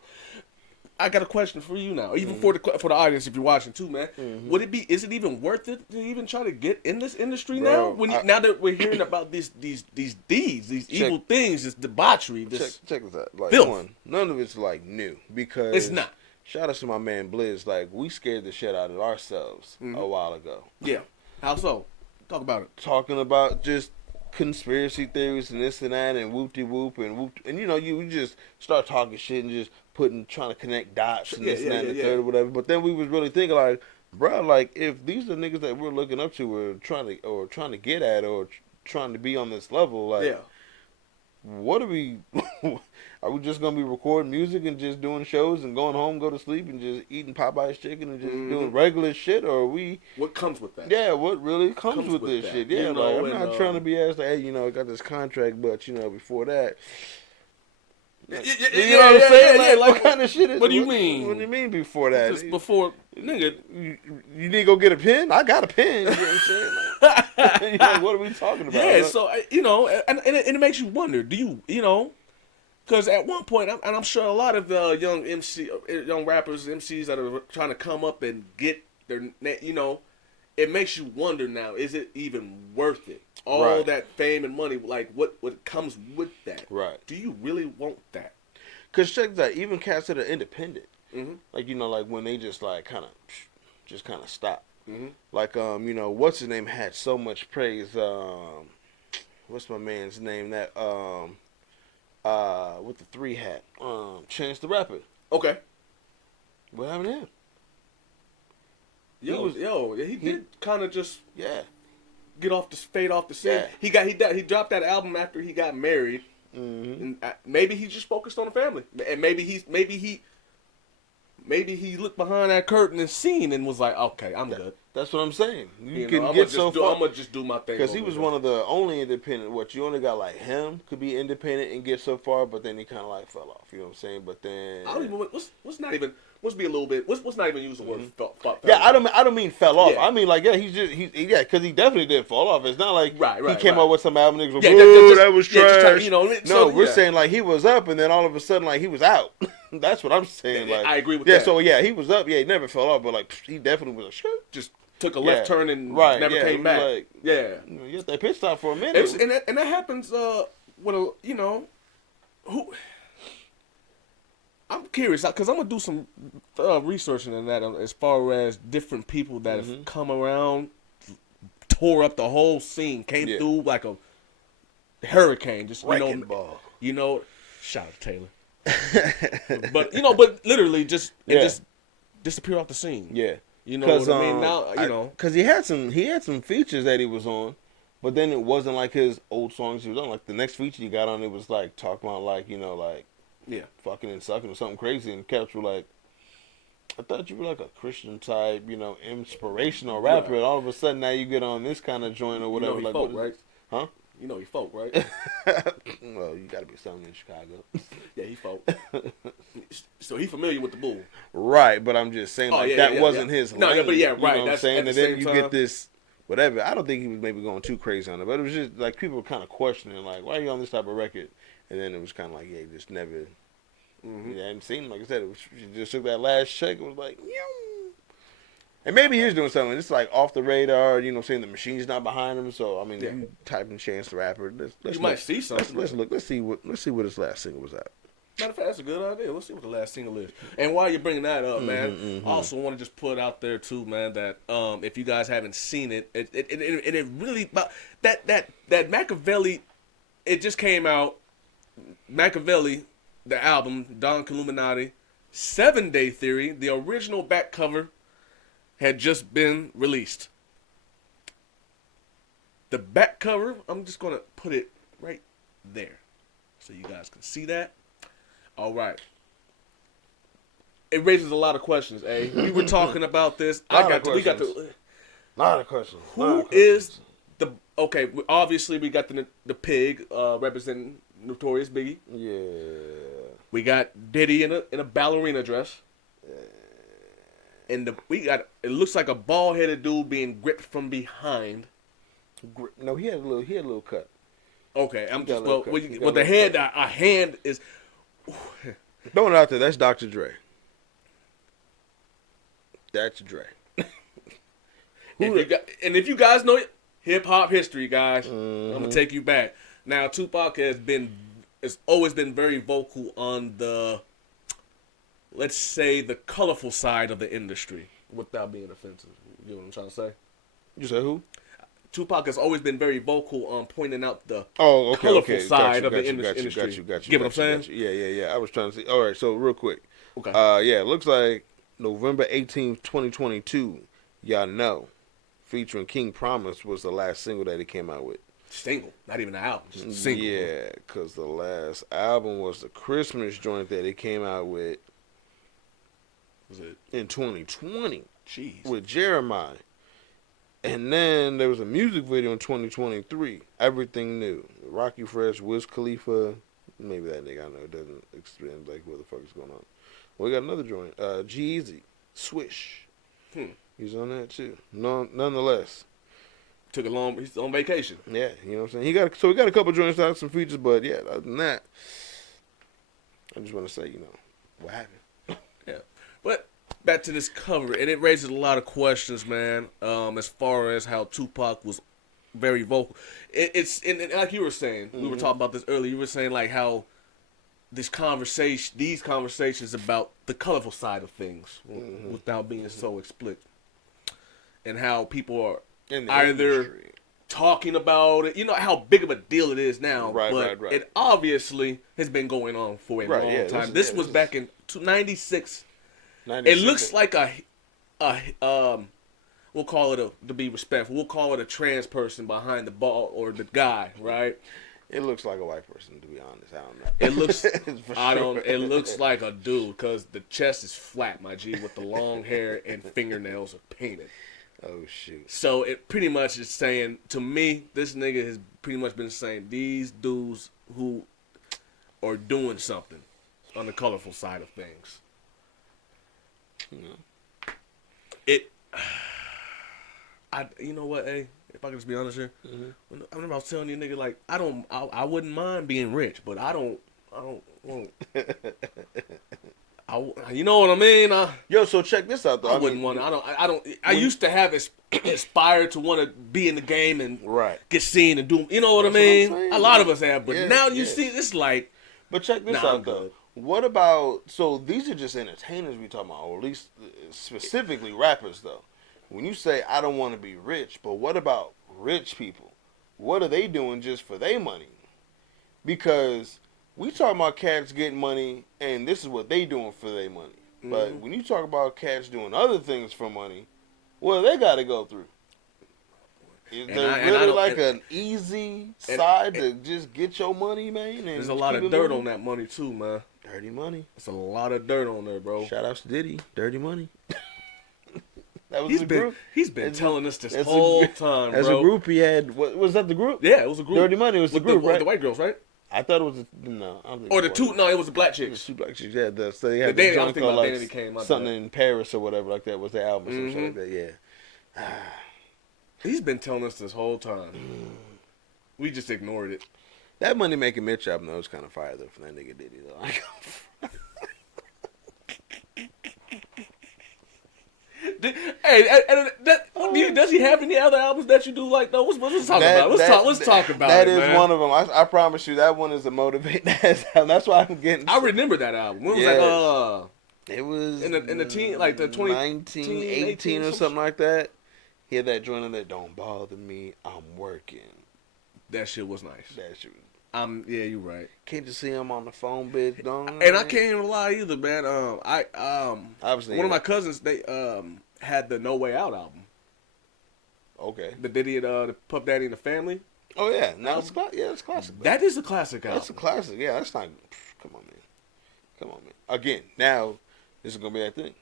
I got a question for you now, even for the audience if you're watching too, man. Would it be? Is it even worth it to even try to get in this industry now? Now that we're hearing about these evil things, this debauchery, this check this out. Like filth. one, none of it's like new because It's not. shout out to my man Blizz. Like, we scared the shit out of ourselves a while ago. Yeah. How so? Talk about it. Talking about just conspiracy theories and this and that and whoop-de-whoop and whoop. And, you know, you just start talking shit and just trying to connect dots and this and that and the third or whatever. But then we was really thinking, like, bro, like, if these are niggas that we're looking up to or trying to get at or trying to be on this level, like, what are we... Are we just gonna be recording music and just doing shows and going home, go to sleep, and just eating Popeye's chicken and just doing regular shit? Or are we? What comes with that? Yeah, what really comes with this that? shit? Yeah, You know, like I'm not trying to be asked, like, hey, you know, I got this contract, but you know, before that, you know what I'm saying? Like, what kind of shit is? What do you mean? What do you mean before that? Just before, nigga. You need to go get a pen? I got a pen. You know what I'm saying? Like, you know, what are we talking about? Yeah, so you know, and it makes you wonder. Do you know? Because at one point, and I'm sure a lot of young rappers, MCs that are trying to come up and get their, you know, it makes you wonder now, is it even worth it? All that fame and money, like what comes with that? Right. Do you really want that? Because check that, even cats that are independent, like, you know, like when they just like kind of stop. Like, you know, what's his name had so much praise. What's my man's name? That, with the 3 hat, Chance the Rapper. Okay. What happened to him? He did kind of just fade off the scene. Yeah. He dropped that album after he got married, and maybe he just focused on the family, and maybe he looked behind that curtain and seen and was like, okay, I'm good. That's what I'm saying. You can get so far. I'm gonna just do my thing. Because he was one of the only independent. What you only got like him could be independent and get so far, but then he kind of like fell off. You know what I'm saying? But then I don't even. Let's not even use the word. Yeah, I don't mean fell off. Yeah. I mean like because he definitely did fall off. It's not like he came out with some album niggas. That was trash. We're saying like he was up and then all of a sudden like he was out. That's what I'm saying. Like I agree with that. So he was up. Yeah, he never fell off, but like he definitely was just took a left turn and never came back. Like, you had that pit stop for a minute. And that happens with a, you know, who. I'm curious because I'm gonna do some researching on that as far as different people that have come around, tore up the whole scene, came through like a hurricane, just wrecking ball. You know, shout out to Taylor. but literally just disappear off the scene. Yeah. You know what I mean? Now, you know. Because he had some features that he was on, but then it wasn't like his old songs he was on. Like, the next feature he got on, it was, like, talking about, like, you know, like, fucking and sucking or something crazy. And cats were like, I thought you were, like, a Christian type, you know, inspirational rapper. Right. And all of a sudden, now you get on this kind of joint or whatever. You know like, folk, right? Huh? You know he folk, right? Well, you got to be something in Chicago. Yeah, he folk. So he familiar with the bull. Right, but I'm just saying that wasn't his lane. No, but right. You know what I'm saying? And then you get this, whatever. I don't think he was maybe going too crazy on it, but it was just like people were kind of questioning, like, why are you on this type of record? And then it was kind of like, he just never, he hadn't seen him. Like I said, he just took that last check and was like, and maybe he's doing something. It's like off the radar, you know what I'm saying? The machine's not behind him. So, I mean, you type in Chance the Rapper. Let's might see something. Let's look. Let's see what his last single was at. Matter of fact, that's a good idea. Let's see what the last single is. And while you're bringing that up, man, I also want to just put out there, too, man, that if you guys haven't seen it, it really, that Machiavelli, it just came out, Machiavelli, the album, Don Illuminati, 7 Day Theory, the original back cover, had just been released. The back cover, I'm just going to put it right there so you guys can see that. All right. It raises a lot of questions, eh? We were talking about this. Lot of questions. Who is the... Okay, obviously we got the pig representing Notorious Biggie. Yeah. We got Diddy in a ballerina dress. And it looks like a bald-headed dude being gripped from behind. No, he had a little cut. Okay, I'm just with the head. A hand is throwing it out there. That's Dr. Dre. That's Dre. If you guys know hip hop history, guys, I'm gonna take you back. Now, Tupac has always been very vocal on the let's say, the colorful side of the industry without being offensive. You know what I'm trying to say? You said who? Tupac has always been very vocal on pointing out the Oh, okay, colorful okay. side of the Got industry. you. Get what I'm saying? Yeah. I was trying to see. All right, so real quick. Okay. Yeah, it looks like November 18th, 2022, Y'all Know, featuring King Promise, was the last single that he came out with. Single, not even an album. Just a single. Yeah, because the last album was the Christmas joint that he came out with Was it? in 2020 Jeez. with Jeremiah. And then there was a music video in 2023, Everything New. Rocky Fresh, Wiz Khalifa, maybe that nigga, I know, it doesn't explain like what the fuck is going on. We got another joint, G-Eazy, Swish. He's on that too. Nonetheless. Took a long, he's on vacation. Yeah, you know what I'm saying? We got a couple joints out, some features, but yeah, other than that, I just want to say, what happened? Yeah. But back to this cover, and it raises a lot of questions, man, as far as how Tupac was very vocal. It's like you were saying, we were talking about this earlier, you were saying like how these conversations about the colorful side of things without being so explicit. And how people are either talking about it, how big of a deal it is now, but it obviously has been going on for a long time. This was back in 96. It looks like we'll call it to be respectful, we'll call it a trans person behind the ball or the guy, right? It looks like a white person, to be honest. I don't know. It looks, it looks like a dude because the chest is flat, my G, with the long hair and fingernails are painted. Oh, shoot. So it pretty much is saying, to me, this nigga has pretty much been saying these dudes who are doing something on the colorful side of things. You know what, if I can just be honest here, I remember I was telling you, nigga, like, I wouldn't mind being rich, but I don't want. You know what I mean? Yo, so check this out though. I wouldn't want. I used to have aspired to want to be in the game and get seen and do. You know what I mean? A lot of us have, but now you see, it's like. But check this out though. What about? So these are just entertainers we talking about, or at least specifically rappers though. When you say I don't want to be rich, but what about rich people? What are they doing just for their money? Because we talking about cats getting money, and this is what they doing for their money. But when you talk about cats doing other things for money, well, they got to go through. Is there really like an easy side to just get your money, man? And there's a lot of dirt on that money too, man. Dirty money. There's a lot of dirt on there, bro. Shout out to Diddy. Dirty money. That was he's been telling us this whole time, bro. As a group, he had. Was that the group? Yeah, it was a group. Dirty Money was the group, right? The white girls, right? I thought it was no. I don't think or the two. No, it was the black chicks. Two black chicks. Yeah, so they had the joint called like something in Paris or whatever like that was the album or some shit like that. Yeah. He's been telling us this whole time. We just ignored it. That Money Making Mitch album though was kind of fire though for that nigga Diddy though. Does he have any other albums that you do like though? Let's talk about. Let's talk about that. That is one of them. I promise you, that one is a motivating ass album. That's why I'm getting. I remember that album. When was that? It was in the teen, like the 2018 or something like that. He had that joint in there. Don't bother me. I'm working. That shit was nice. That shit. Yeah, you're right. Can't you see him on the phone, bitch? And I can't even lie either, man. Obviously, one of my cousins, they had the No Way Out album. Okay. The Diddy and the Puff Daddy and the Family. Oh yeah, no, it's classic. That is a classic album. That's a classic. Yeah, that's not. Come on, man. Again, now this is gonna be that thing.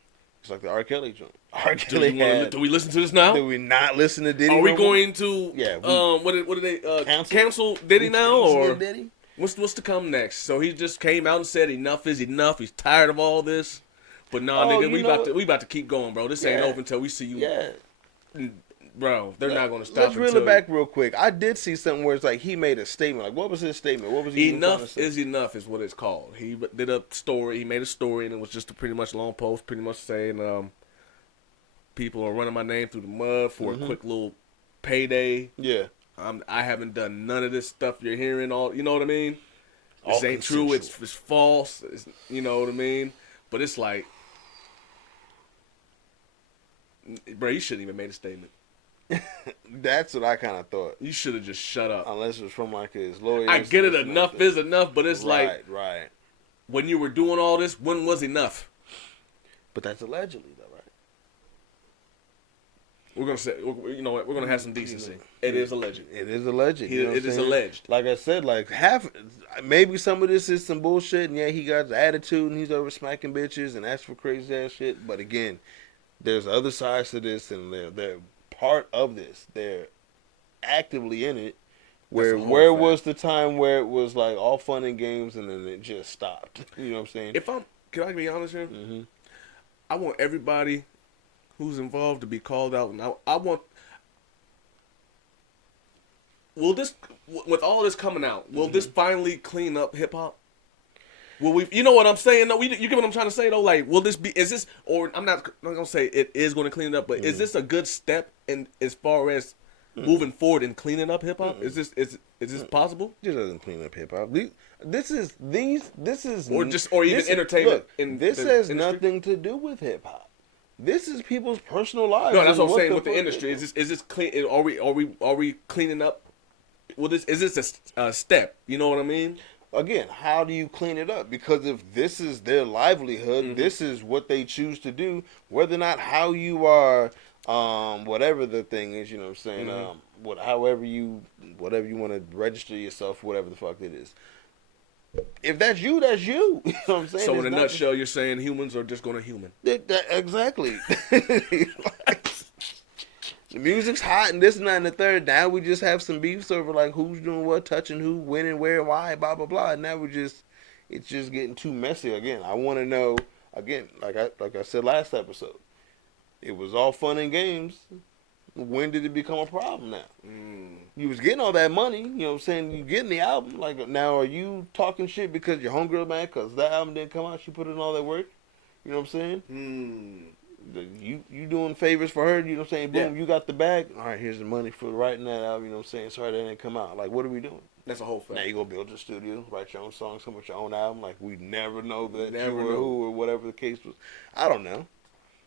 It's like the R. Kelly joint. R. Kelly do we listen to this now? Do we not listen to Diddy? Are we going to? Yeah. What did they cancel Diddy now or Diddy? What's to come next? So he just came out and said enough is enough. He's tired of all this. But nah, nigga, we about to keep going, bro. This ain't over until we see you. Yeah. Bro, they're not going to stop. Let's reel it back real quick. I did see something where it's like he made a statement. Like, what was his statement? What was he? Enough is enough is what it's called. He did a story. He made a story, and it was just a pretty much long post, pretty much saying people are running my name through the mud for a quick little payday. Yeah. I haven't done none of this stuff you're hearing. You know what I mean? This ain't true. It's false. You know what I mean? But it's like, bro, you shouldn't even made a statement. That's what I kind of thought. You should have just shut up. Unless it was from like his lawyer. I get it. Enough is enough, but it's like, right. when you were doing all this, when was enough? But that's allegedly, though, right? We're gonna say, you know what? We're gonna have some decency. It is alleged. It is alleged. You know what It I'm is saying? alleged. Like I said, like maybe some of this is some bullshit, and yeah, he got the attitude, and he's over smacking bitches, and that's for crazy ass shit. But again, there's other sides to this, and they're part of this. They're actively in it. Where was the time where it was like all fun and games, and then it just stopped? You know what I'm saying? Can I be honest here? Mm-hmm. I want everybody who's involved to be called out, and I want. Will this, with all this coming out, will this finally clean up hip hop? Will we? You know what I'm saying? No, you get what I'm trying to say though. Like, will this be? Is this? Or I'm not gonna say it is going to clean it up, but is this a good step in as far as moving forward and cleaning up hip hop? Is this possible? It just doesn't clean up hip hop. This is or even entertainment. Look, this has nothing to do with hip hop. This is people's personal lives. No, that's what I'm saying with the industry. Is this clean? Are we cleaning up? Well, is this a step? You know what I mean? Again, how do you clean it up? Because if this is their livelihood, this is what they choose to do. Whether or not how you are, whatever the thing is, you know what I'm saying. Whatever you want to register yourself, whatever the fuck it is. If that's you, that's you. You know what I'm saying? So in a nutshell, you're saying humans are just going to human. Exactly. The music's hot and this and that and the third. Now we just have some beefs over like who's doing what, touching who, when and where, why, blah blah blah. And now it's just getting too messy again. I want to know again, like I said last episode, it was all fun and games. When did it become a problem now? You was getting all that money, you know what I'm saying? You getting the album. Like, now are you talking shit because your homegirl mad because that album didn't come out? She put in all that work? You know what I'm saying? You doing favors for her, you know what I'm saying? Boom, you got the bag. All right, here's the money for writing that album, you know what I'm saying? Sorry that didn't come out. Like, what are we doing? That's a whole fact. Now you go build your studio, write your own songs, come with your own album. Like, we never know that you were who or whatever the case was. I don't know.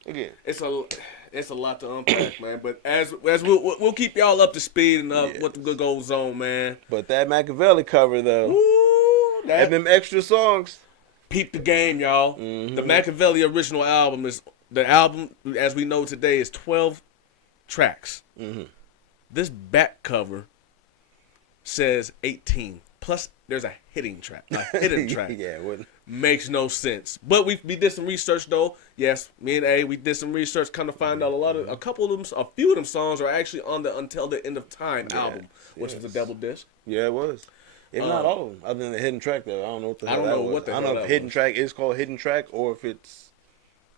Again, it's a lot to unpack, man. But as we'll keep y'all up to speed and what the good goes on, man. But that Machiavelli cover though, and them extra songs, peep the game, y'all. The Machiavelli original album is the album as we know today is 12 tracks. This back cover says 18. Plus, there's a hidden track. Yeah, it wouldn't. Makes no sense. But we did some research though. Yes, me and A, we did some research, kind of find out a few of them songs are actually on the Until the End of Time album, which is a double disc. Yeah, it was. If not all of them, other than the hidden track though. I don't know what the hell that was. I don't know if hidden track is called hidden track or if it's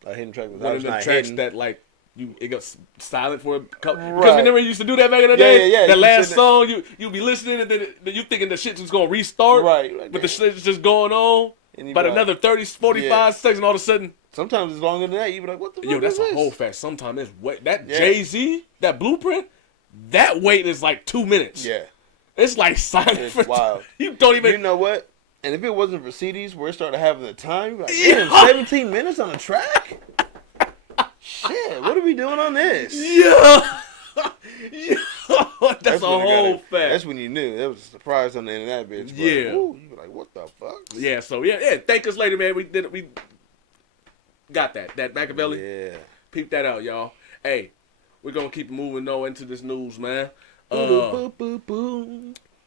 a hidden track. One of the tracks that like it got silent for a couple. Because remember you used to do that back in the day? Yeah. That last song, you be listening and then you thinking the shit's just going to restart. Right. But the shit's just going on. But another 30, 45 seconds, all of a sudden. Sometimes it's longer than that. You be like, what the fuck is that's this? a whole fact. Sometimes it's wait. That Jay-Z, that Blueprint, that wait is like 2 minutes. Yeah. It's like silent it's for wild. You don't even. You know what? And if it wasn't for CDs where it started having the time, you're like, damn, 17 minutes on a track? Shit, what are we doing on this? Yeah. That's a whole fact. That's when you knew. It was a surprise on the end of that bitch. But, you were like, what the fuck? Yeah, so thank us later, man. We did it. We got that Machiavelli. Yeah. Peep that out, y'all. Hey, we're going to keep moving though into this news, man. Boo.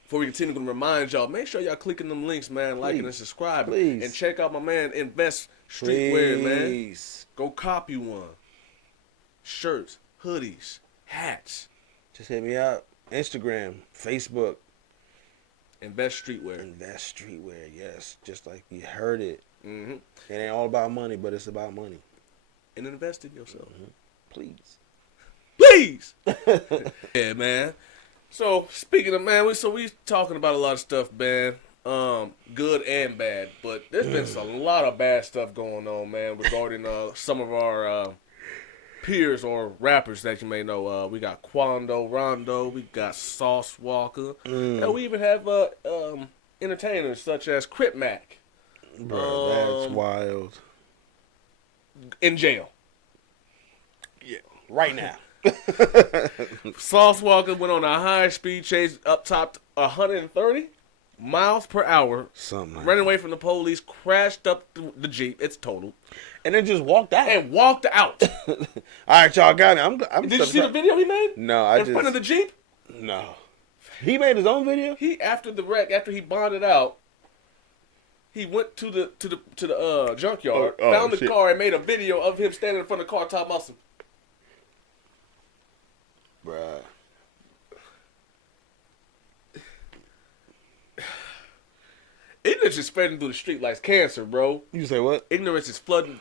Before we continue, I'm going to remind y'all, make sure y'all clicking them links, man, liking and subscribing. Please. And check out my man, Invest Streetwear, man. Go cop you one. Shirts, hoodies, hats. Just hit me up. Instagram, Facebook. Invest Streetwear. Invest Streetwear, yes. Just like you heard it. It ain't all about money, but it's about money. And invest in yourself. Please. Yeah, man. So, speaking of, man, we talking about a lot of stuff, man. Good and bad. But there's been a lot of bad stuff going on, man, regarding some of our peers or rappers that you may know. We got Quando Rondo, we got Sauce Walker, and we even have entertainers such as Crip Mac. Bro, that's wild. in jail. Yeah, right now. Sauce Walker went on a high-speed chase up top 130 miles per hour. Something like running away from the police, crashed up the Jeep. It's totaled. And then just walked out. And walked out. All right, y'all got it. I'm Did you see the video he made? No, in front of the Jeep? No. He made his own video? He, after the wreck, after he bonded out, he went to the junkyard, found the car, and made a video of him standing in front of the car, top muscle. Bruh. Ignorance is spreading through the street like cancer, bro. You say what? Ignorance is flooding.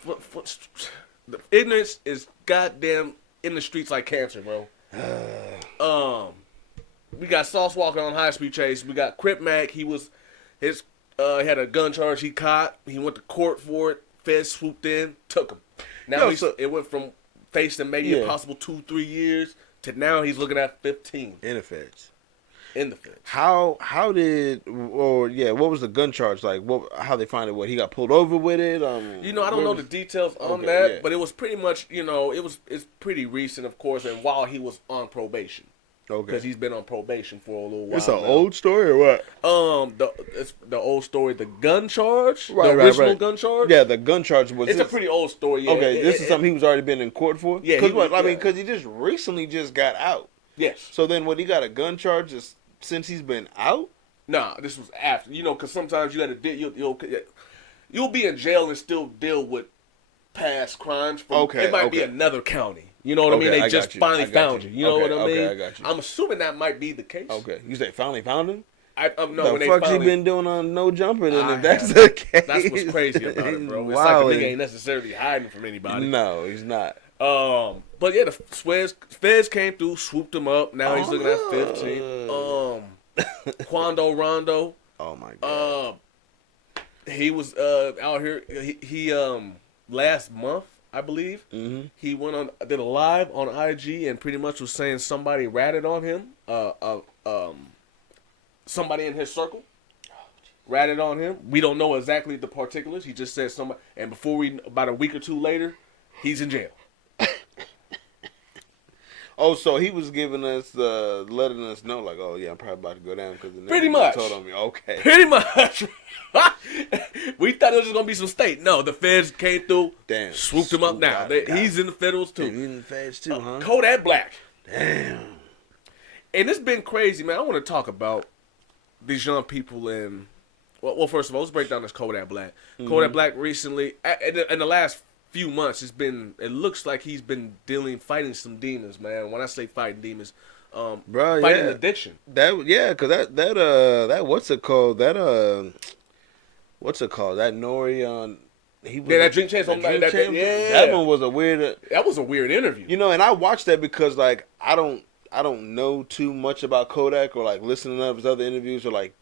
Ignorance is goddamn in the streets like cancer, bro. We got Sauce Walker on high speed chase. We got Crip Mac. He had a gun charge he caught. He went to court for it. Feds swooped in, took him. Now it went from facing maybe a possible 2-3 years to now he's looking at 15 in the feds. In the feds. How did what was the gun charge like? How they find it? What, he got pulled over with it? I don't know the details on that, but it was pretty much it's pretty recent, of course, and while he was on probation. Okay. Because he's been on probation for a little while. It's an old story or what? It's the old story. The gun charge, the original gun charge. Yeah, the gun charge was. It's a pretty old story. Yeah. Okay, this is something he was already been in court for. Yeah, because he just recently just got out. Yes. So then, he got a gun charge since he's been out? Nah, this was after. Because sometimes you got to you'll be in jail and still deal with past crimes. It might be another county. You know what I mean? They just finally found you. You know what I mean? I got you. I'm assuming that might be the case. Okay. You say finally found him? No, the fuck's he been doing on No Jumper then if that's the case? That's what's crazy about it, bro. It's like a nigga ain't necessarily hiding from anybody. No, he's not. But yeah, the feds came through, swooped him up. Now he's looking at 15. Quando Rondo. Oh my god. He was out here. He last month, I believe, he did a live on IG and pretty much was saying somebody ratted on him. Somebody in his circle ratted on him. We don't know exactly the particulars. He just said somebody, and about a week or two later, he's in jail. Oh, so he was giving us, letting us know, like, oh yeah, I'm probably about to go down because the pretty much told on me. Okay, pretty much. We thought it was just gonna be some state. No, the feds came through, swooped him up. Now he's in the federals too. He's in the feds too, huh? Kodak Black. Damn. And it's been crazy, man. I want to talk about these young people and well, first of all, let's break down this Kodak Black. Kodak Black recently, in the last few months, it looks like he's been fighting some demons, man. When I say fighting demons, fighting addiction. Because that what's it called? That Nori that Drink Champs. That one was a weird. That was a weird interview. And I watched that because like I don't know too much about Kodak or like listening to his other interviews or like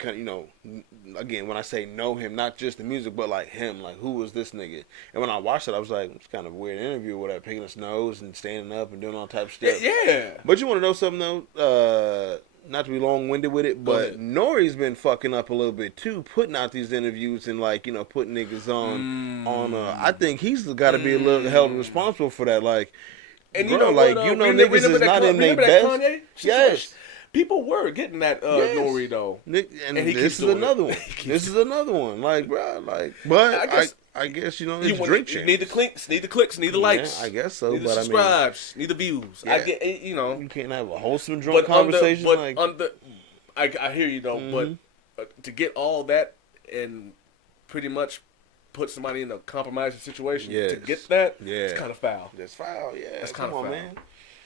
again when I say know him, not just the music but like him, like who was this nigga? And when I watched it, I was like, it's kind of a weird interview with picking his nose and standing up and doing all types of stuff. Yeah. But you want to know something though? Not to be long winded with it, but Nori's been fucking up a little bit too, putting out these interviews and like putting niggas on. I think he's got to be a little held responsible for that, like. And niggas is not in their best. Kanye? Yes. People were getting that Nori though. And this is another one. This is another one. Like, bro, like, but I guess it's drink champs. Need the clicks, need the likes. Yeah, I guess so. Need the subscribes, need the views. Yeah. I get, You can't have a wholesome drunk conversation. I hear you though, but to get all that and pretty much put somebody in a compromising situation to get that, it's kind of foul. That's foul, yeah. That's kind of foul, man.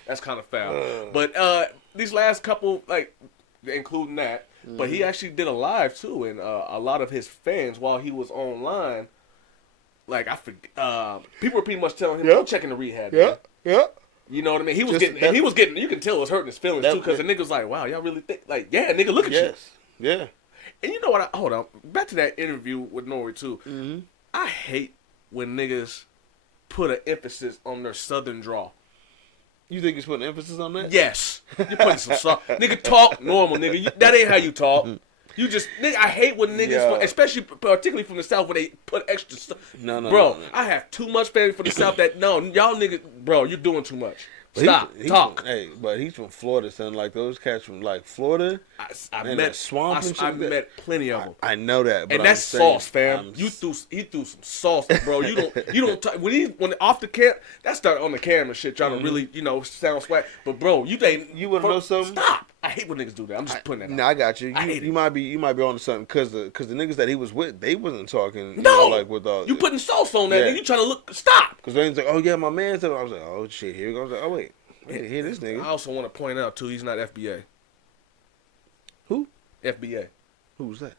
That's kind of foul. But these last couple, like, including that, but he actually did a live too, and a lot of his fans, while he was online, like people were pretty much telling him, "Go check in the rehab." Yeah. You know what I mean? He was getting. You can tell it was hurting his feelings too, because the nigga was like, "Wow, y'all really think like, yeah, nigga, look at you." Yeah. And you know what? Hold on. Back to that interview with Nori too. I hate when niggas put an emphasis on their southern drawl. You think he's putting emphasis on that? Yes. You're putting some nigga, talk normal, nigga. That ain't how you talk. You just, nigga, I hate when niggas, Yeah. especially particularly from the South, when they put extra stuff. No, bro, no. I have too much family from the South that, no, y'all niggas, bro, you're doing too much. But Stop, he's talk. But he's from Florida, son. Like those cats from like Florida. I and met the swamp and shit I like that. met plenty of them. I know that, but And that's sauce, fam. He threw some sauce, bro. You don't talk, when off the camp, that started on the camera shit, trying to really, sound swag. But bro, you wanna know something? Stop. I hate when niggas do that. I'm just putting that No, out. I got you. I hate You might be on to something because the niggas that he was with, they wasn't talking. You No, know, like with all you putting sauce on that. Yeah. And you trying to look. Stop. Because they was like, oh yeah, my man's. I was like, oh shit, here we go. I was like, oh wait, here this I nigga. also want to point out too, he's not FBA. Who? FBA. Who's that?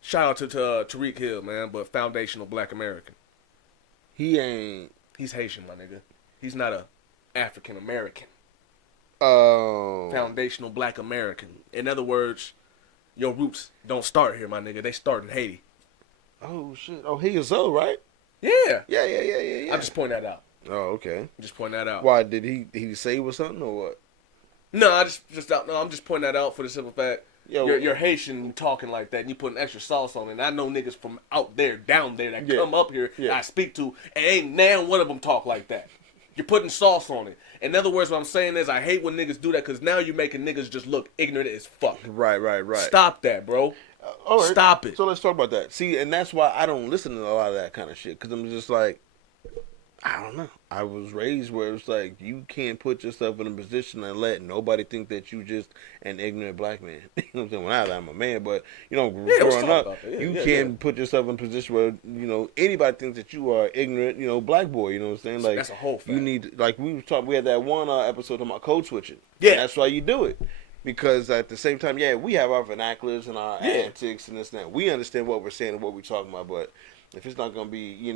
Shout out to Tariq Hill, man, but foundational Black American. He ain't. He's Haitian, my nigga. He's not a African American. Oh. Foundational Black American. In other words, your roots don't start here, my nigga. They start in Haiti. Oh shit. Oh, he is so right. Yeah. Yeah. I just point that out. Oh, okay. Just point that out. Why did he say it was something or what? No, I'm just pointing that out for the simple fact. Yo, You're Haitian talking like that, and you putting extra sauce on it. And I know niggas from out there, down there, that Yeah. come up here Yeah. that I speak to, and ain't now one of them talk like that. You're putting sauce on it. In other words, what I'm saying is I hate when niggas do that because now you're making niggas just look ignorant as fuck. Right. Stop that, bro. All right. Stop it. So let's talk about that. See, and that's why I don't listen to a lot of that kind of shit because I'm just like, I don't know. I was raised where it's like you can't put yourself in a position and let nobody think that you just an ignorant black man. You know what I'm saying? Well, I'm a man, but let's growing talk up, about that. you can't put yourself in a position where anybody thinks that you are ignorant. Black boy. You know what I'm saying? Like That's a whole fact. You need like we had that one episode about code switching. Yeah. And that's why you do it. Because at the same time, we have our vernaculars and our antics and this and that. We understand what we're saying and what we're talking about, but if it's not gonna be,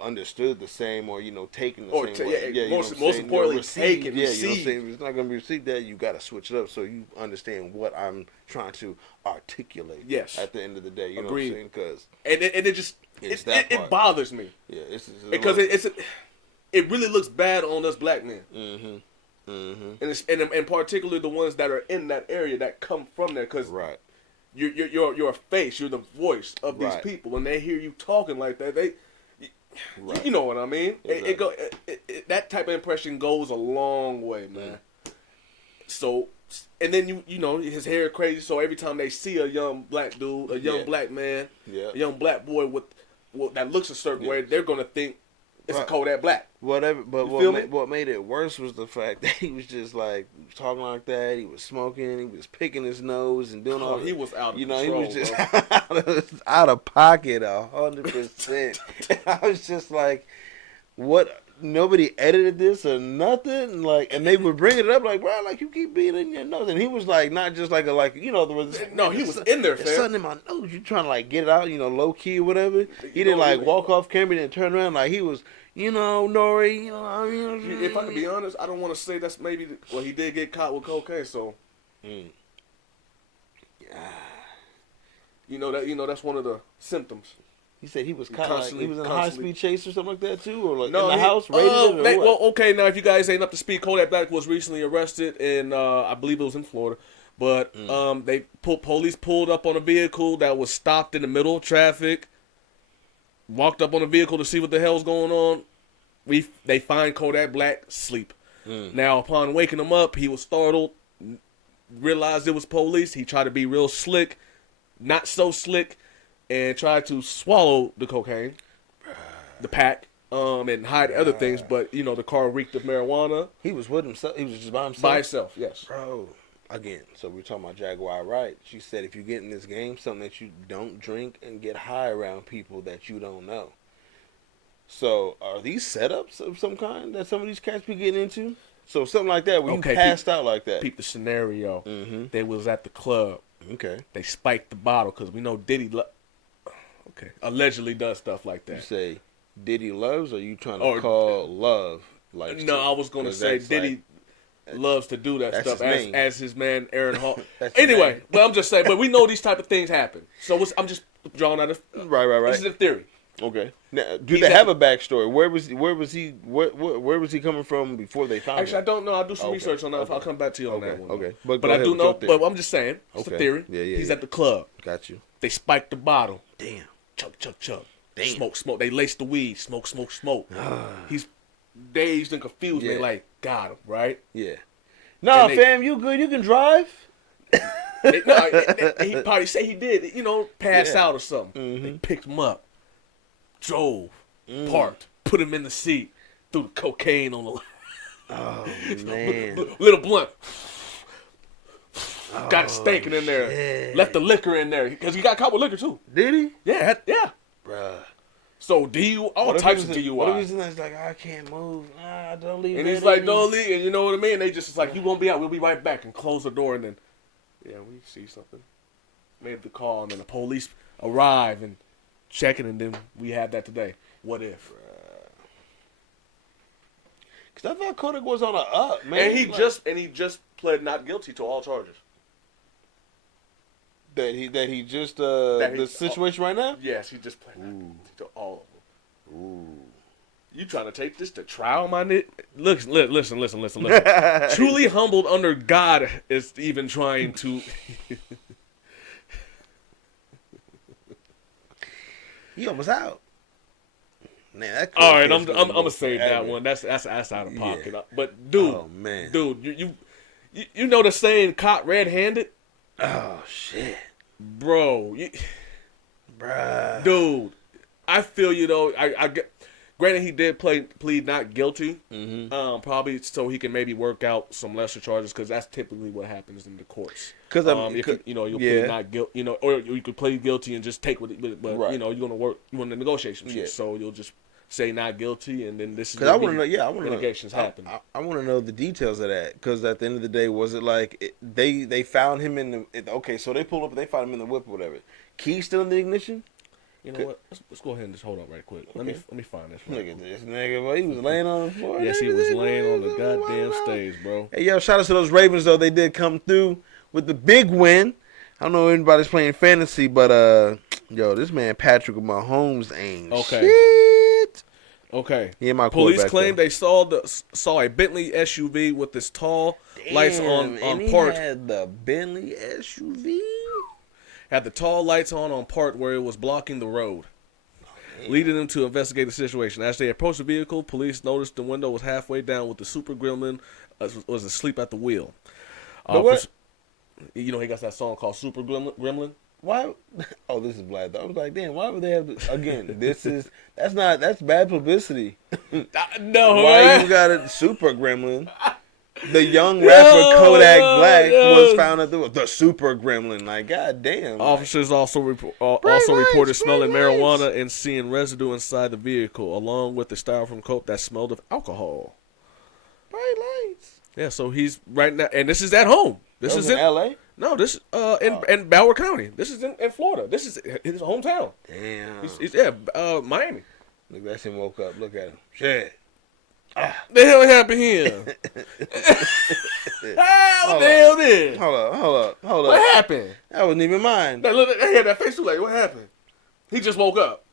understood the same or taken the same way. Most importantly, taken, received. If it's not gonna be received, that you gotta switch it up so you understand what I'm trying to articulate. Yes. At the end of the day, you Agreed. know what I'm saying? Because it just it bothers me. Yeah, Because it really looks bad on us black men. And particularly the ones that are in that area that come from there, because right. you're a face, you're the voice of these Right. people, and they hear you talking like that, Right. you know what I mean. Exactly. That type of impression goes a long way, man. So, and then his hair crazy. So every time they see a young black dude, a young black man, a young black boy with that looks a certain way, they're gonna think it's a Kodak Black. Whatever, but You feel me? what made it worse was the fact that he was just like talking like that. He was smoking. He was picking his nose and doing all. He was out of He control, was just bro. out of pocket 100%. And I was just like, "What? Nobody edited this or nothing?" Like, and they would bring it up like, "Bro, like you keep being in your nose." And he was like, not just like No, he was in there, There's fam. something in my nose. You trying to like get it out, low key or whatever. He didn't like walk off camera and turn around like he was. Nori, I mean, If I can be honest, I don't want to say that's maybe. Well, he did get caught with cocaine, so. That's one of the symptoms. He said he was caught. Like, he was in a high-speed chase or something like that too, or like No, in the house raided it or what? Well, okay, now if you guys ain't up to speed, Kodak Black was recently arrested in, I believe it was in Florida, but police pulled up on a vehicle that was stopped in the middle of traffic. Walked up on the vehicle to see what the hell's going on. They find Kodak Black asleep. Now, upon waking him up, he was startled, realized it was police. He tried to be real slick, not so slick, and tried to swallow the cocaine, the pack, and hide other things. But, the car reeked of marijuana. He was with himself. He was just by himself. By himself, yes. Bro, again, so we're talking about Jaguar, right? She said if you get in this game, something that you don't drink and get high around people that you don't know. So are these setups of some kind that some of these cats be getting into? So something like that where you passed out like that. Peep the scenario. They was at the club. Okay. They spiked the bottle because we know Diddy allegedly does stuff like that. You say Diddy loves, or you trying to call love? Like no, I was gonna say Diddy loves to do that stuff as his man Aaron Hall. Anyway, but I'm just saying, but we know these type of things happen. So I'm just drawing out of right. This is a theory. Okay. Now, do He's they at have the- a backstory? Where was he coming from before they found Actually, I him? don't know. I'll do some Okay. research on that. Okay. I'll come back to you on Okay. that one. Okay. But go I ahead do with know. your theory. But I'm just saying, it's a Okay. theory. Yeah, He's yeah. at the club. Got you. They spiked the bottle. Damn. Chug, chug, chug. Damn. Smoke, smoke. They laced the weed. Smoke, smoke, smoke. He's dazed and confused. Yeah. They like, got him, right? Yeah. Nah, they- fam, you good? You can drive. He probably say he did, pass Yeah. out or something. Mhm. They picked him up, drove, parked, put him in the seat, threw the cocaine on the Oh man. little blunt. Got it stinking in there. shit. Left the liquor in there because he got caught with liquor too. Did he? Yeah. Bruh. So all types of DUI. What if he's like, I can't move. Nah, don't leave. And that he's like, in. don't leave. And you know what I mean? They just like, you won't be out. We'll be right back. And close the door. And then, yeah, we see something. Made the call. And then the police arrive and check it. And then we have that today. What if? Because I thought Kodak was on a up, man. And he just pled not guilty to all charges. That he just That he- the situation right now. Yes, he just pled not guilty to all of them. Ooh. You trying to take this to trial, my nigga? Listen. Truly humbled under God is even trying to. He almost out. Man, that All right, case I'm gonna gonna go save that forever. one. That's out of Yeah. pocket. But dude, Oh man. dude, you know the saying "caught red-handed," Oh shit, bro. bruh. Dude, I feel you though. I get. Granted, he did plead not guilty, Mm-hmm. probably so he can maybe work out some lesser charges because that's typically what happens in the courts. Because if you'll yeah. plead not guilty, or you could plead guilty and just take what, but Right. you're gonna work, you want to negotiate some shit, Yeah. so you'll just say not guilty, and then this is Because I want to know. Yeah, I want to know. litigations happen. I want to know the details of that. Because at the end of the day, was it like they found him in the? Okay, so they pulled up and they found him in the whip or whatever. Key still in the ignition. You know what? Let's go ahead and just hold up right quick. Let me find this. Look at this nigga, boy. He was laying on the floor. Yes, he was laying on the goddamn stage, bro. Hey, yo, shout out to those Ravens, though. They did come through with the big win. I don't know if anybody's playing fantasy, but, yo, this man Patrick Mahomes ain't shit. Okay. Yeah, my Police quarterback, claim though. they saw a Bentley SUV with this tall lights on and he part. had the Bentley SUV. Had the tall lights on part where it was blocking the road, leading them to investigate the situation. As they approached the vehicle, police noticed the window was halfway down with the super gremlin was asleep at the wheel. But what? He got that song called Super Gremlin. Why? Oh, this is black. I was like, damn. Why would they have? Again, that's bad publicity. No, Why man. you got a super gremlin? The young rapper Kodak Black was found at the super gremlin. Like, goddamn. Officers also lights, reported smelling bright lights. marijuana and seeing residue inside the vehicle, along with the styrofoam coat that smelled of alcohol. Bright lights. Yeah, so he's right now, and this is at home. This That is was in L.A. No, this in Broward County. This is in Florida. This is his hometown. Damn. He's Miami. Look, that's him woke up. Look at him. Shit. The hell happened here? What the hell did? Hold up. What happened? That wasn't even mine. They had that face too. Like, what happened? He just woke up.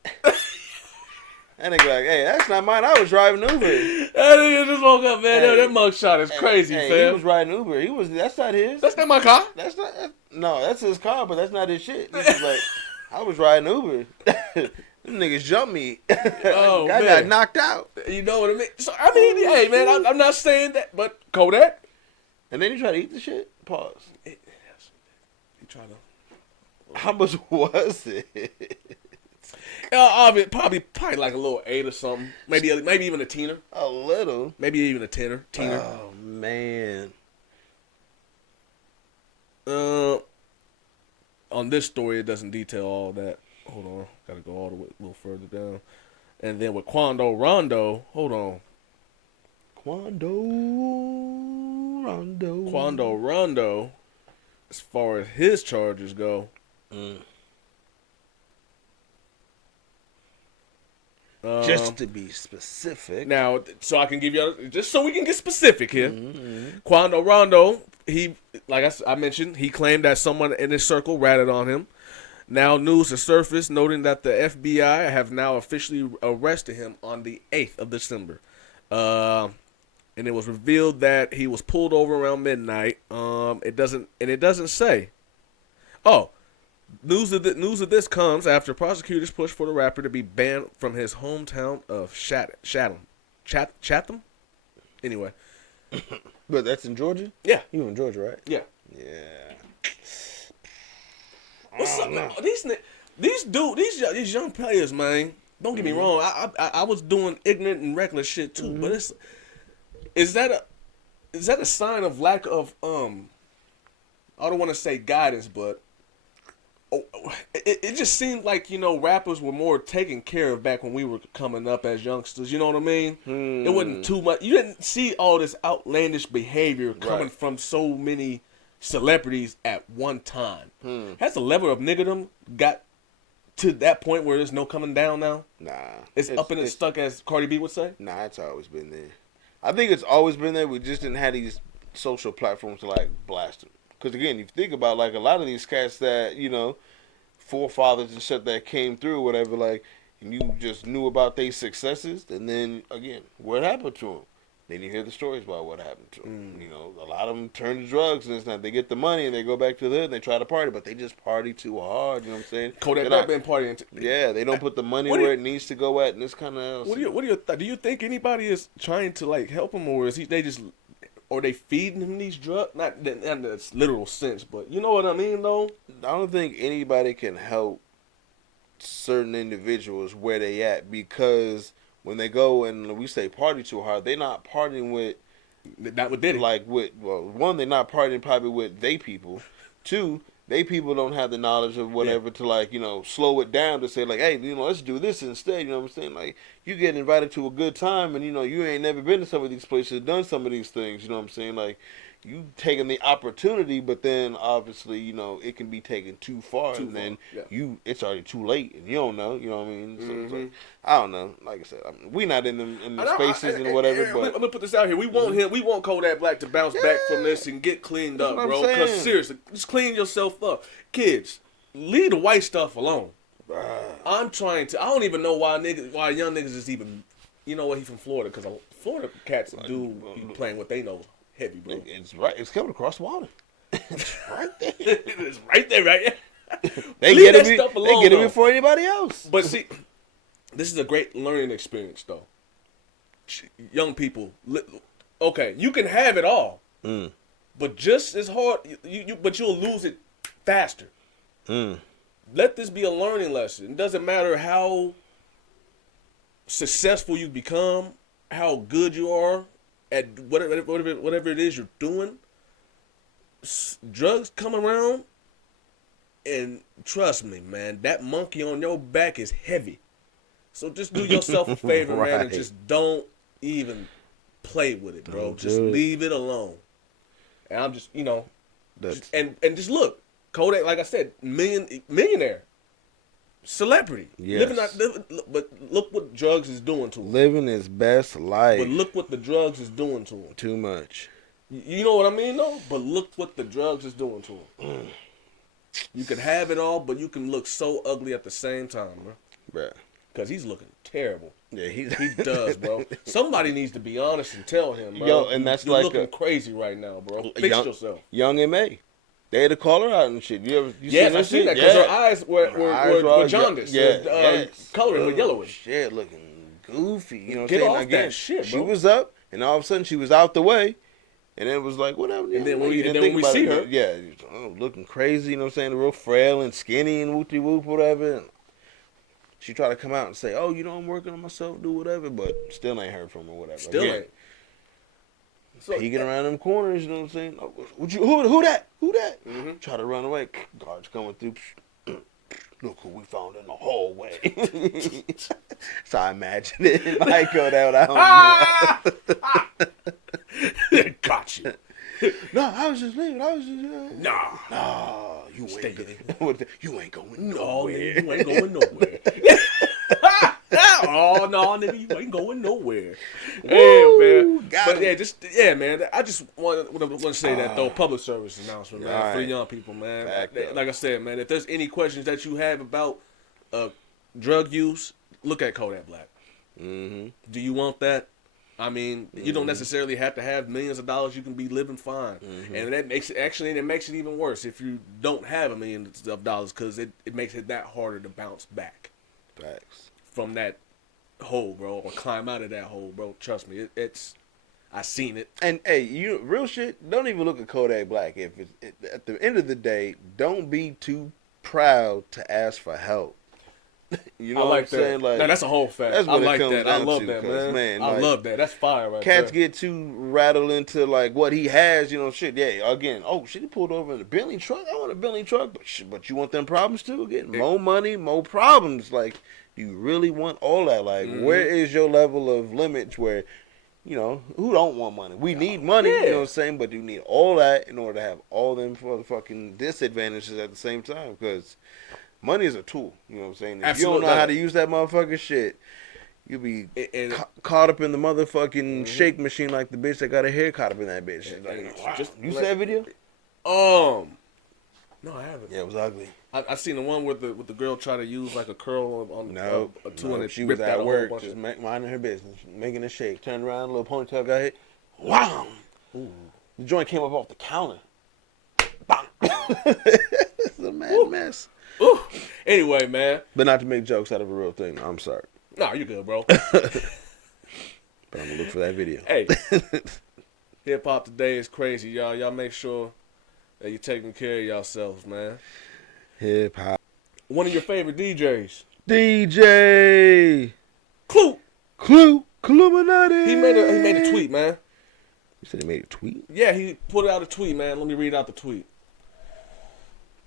That nigga like, hey, that's not mine. I was driving Uber. That nigga just woke up, man. Hey. That mugshot is crazy, Hey, fam. he was riding Uber. That's not his. That's not my car. No, that's his car, but that's not his shit. He was like, I was riding Uber. Them niggas jumped me. Oh, I got man. knocked out. You know what I mean? So I mean, hey, man, I'm not saying that, but Kodak. And then you try to eat the shit? Pause. He tried to. How much was it? Probably like a little 8 or something. Maybe even a teener. A little. Maybe even a teener. Oh, man. On this story, it doesn't detail all that. Hold on, gotta go all the way a little further down. And then with Quando Rondo, hold on. Quando Rondo, as far as his charges go, just to be specific. now, so I can give you, just so we can get specific here. Quando Rondo, he, like I mentioned, he claimed that someone in his circle ratted on him, Now news has surfaced noting that the FBI have now officially arrested him on the 8th of December. And it was revealed that he was pulled over around midnight. It doesn't say. Oh, news of this comes after prosecutors pushed for the rapper to be banned from his hometown of Chatham. Anyway, But that's in Georgia. yeah, You in Georgia, right? yeah. Yeah. What's up, man? These young players, man. Don't get me wrong. I was doing ignorant and reckless shit too, but is that a sign of lack of I don't want to say guidance, but it just seemed like, rappers were more taken care of back when we were coming up as youngsters. You know what I mean? It wasn't too much. You didn't see all this outlandish behavior coming from so many celebrities at one time. Has the level of niggerdom got to that point where there's no coming down now? Nah. It's up and it's stuck, as Cardi B would say? Nah, it's always been there. I think it's always been there. We just didn't have these social platforms to, like, blast them. Because, again, if you think about, like, a lot of these cats that, forefathers and shit that came through, whatever, like, and you just knew about their successes, and then, again, what happened to them? Then you hear the stories about what happened to them. A lot of them turn to drugs, and it's not. They get the money, and they go back to the hood, and they try to party, but they just party too hard, you know what I'm saying? Kodak Black been partying. Yeah, they don't put the money where it needs to go at, and this kind of... Do you think anybody is trying to, like, help him, or is they feeding him these drugs? Not in the literal sense, but you know what I mean, though? I don't think anybody can help certain individuals where they at, because when they go and we say party too hard, they're not partying with... Not with Diddy. One, they're not partying probably with they people. Two, they people don't have the knowledge of whatever to, slow it down to say, like, hey, let's do this instead, you know what I'm saying? Like, you get invited to a good time and, you ain't never been to some of these places, done some of these things, you know what I'm saying? Like, you taking the opportunity, but then, obviously, it can be taken too far, it's already too late, and you don't know, you know what I mean? So it's like, I don't know. Like I said, we not in the spaces and whatever, but... I'm going to put this out here. We want Kodak Black to bounce back from this and get cleaned up, bro. Because, seriously, just clean yourself up. Kids, leave the white stuff alone. I don't even know why young niggas is even... You know what, he from Florida, because Florida cats do be playing what they know. Heavy, bro. It's right. It's coming across the water. It's right there. It's right there, right? They get it before anybody else. But see, this is a great learning experience, though. Young people, okay, you can have it all, but just as hard, but you'll lose it faster. Let this be a learning lesson. It doesn't matter how successful you become, how good you are at whatever it is you're doing. Drugs come around, and trust me, man, that monkey on your back is heavy. So just do yourself a favor, man, and just don't even play with it, bro. Just leave it alone. And I'm just, and just look, Kodak, like I said, millionaire, celebrity, yes. But look what drugs is doing to him. Living his best life. But look what the drugs is doing to him. Too much. You know what I mean, though? But look what the drugs is doing to him. You can have it all, but you can look so ugly at the same time, bro. Bruh. Because he's looking terrible. Yeah, he does, bro. Somebody needs to be honest and tell him, bro. Yo, and that's you're like looking crazy right now, bro. Fix yourself. Young M.A. They had to call her out and shit. I seen that because her eyes were jaundiced. Coloring with yellowish. Shit, looking goofy. You know what I'm saying? Off that shit, bro. She was up, and all of a sudden she was out the way, and it was like, whatever. And then when we see her. Yeah, looking crazy, you know what I'm saying? Real frail and skinny and whoopty-whoop, whatever. And she tried to come out and say, oh, I'm working on myself, do whatever, but still ain't heard from her, whatever. Still ain't. So, peeking around them corners, you know what I'm saying? Oh, who that? Who that? Mm-hmm. Try to run away. Guards coming through. Look who we found in the hallway. So I imagine it. Like, I don't know. Got you. No, I was just leaving. Nah, you ain't going nowhere. No, you ain't going nowhere. Oh no, nigga, you ain't going nowhere. Yeah, man. got But him. man. I just want to say that though. Public service announcement, man, for the Alright. young people, man. Backed up. Like I said, man, if there's any questions that you have about drug use, look at Kodak Black. Mm-hmm. Do you want that? I mean, you don't necessarily have to have millions of dollars. You can be living fine, and that makes it even worse if you don't have $1 million of dollars, because it makes it that harder to bounce back Facts. from that hole, bro, or climb out of that hole, bro. Trust me, I seen it. And hey, you real shit. Don't even look at Kodak Black. If at the end of the day, don't be too proud to ask for help. You know I like what I'm saying? that. Like, No, that's a whole fact. that's I what it like comes that. I down love to, that, 'cause, man, I like, love that. That's fire, right cats there. get too rattled into like what he has, you know, shit. Yeah, again, oh shit, he pulled over in a Bentley truck. I want a Bentley truck, but you want them problems too? Getting more money, more problems. Like, do you really want all that? Like, where is your level of limits where, you know, who don't want money? We need money, you know what I'm saying? But you need all that in order to have all them fucking disadvantages at the same time, because money is a tool, you know what I'm saying? If you don't know how to use that motherfucking shit, you'll be caught up in the motherfucking shake machine like the bitch that got her hair caught up in that bitch. Like, wow. You see that video? No, I haven't. Yeah, it was ugly. I seen the one with the girl try to use like a curl on a two, and it she was ripped out at a whole work bunch just of- minding her business, making a shake. Turned around, a little ponytail got hit. Wow! Ooh. The joint came up off the counter. Bang. It's a mad mess. Ooh. Anyway, man. But not to make jokes out of a real thing. I'm sorry. No, you good, bro. But I'm gonna look for that video. Hey, hip hop today is crazy, y'all. Y'all make sure that you're taking care of yourselves, man. Hip hop. One of your favorite DJs, DJ Clue. Illuminati. He made a tweet, man. You said he made a tweet? Yeah, he put out a tweet, man. Let me read out the tweet.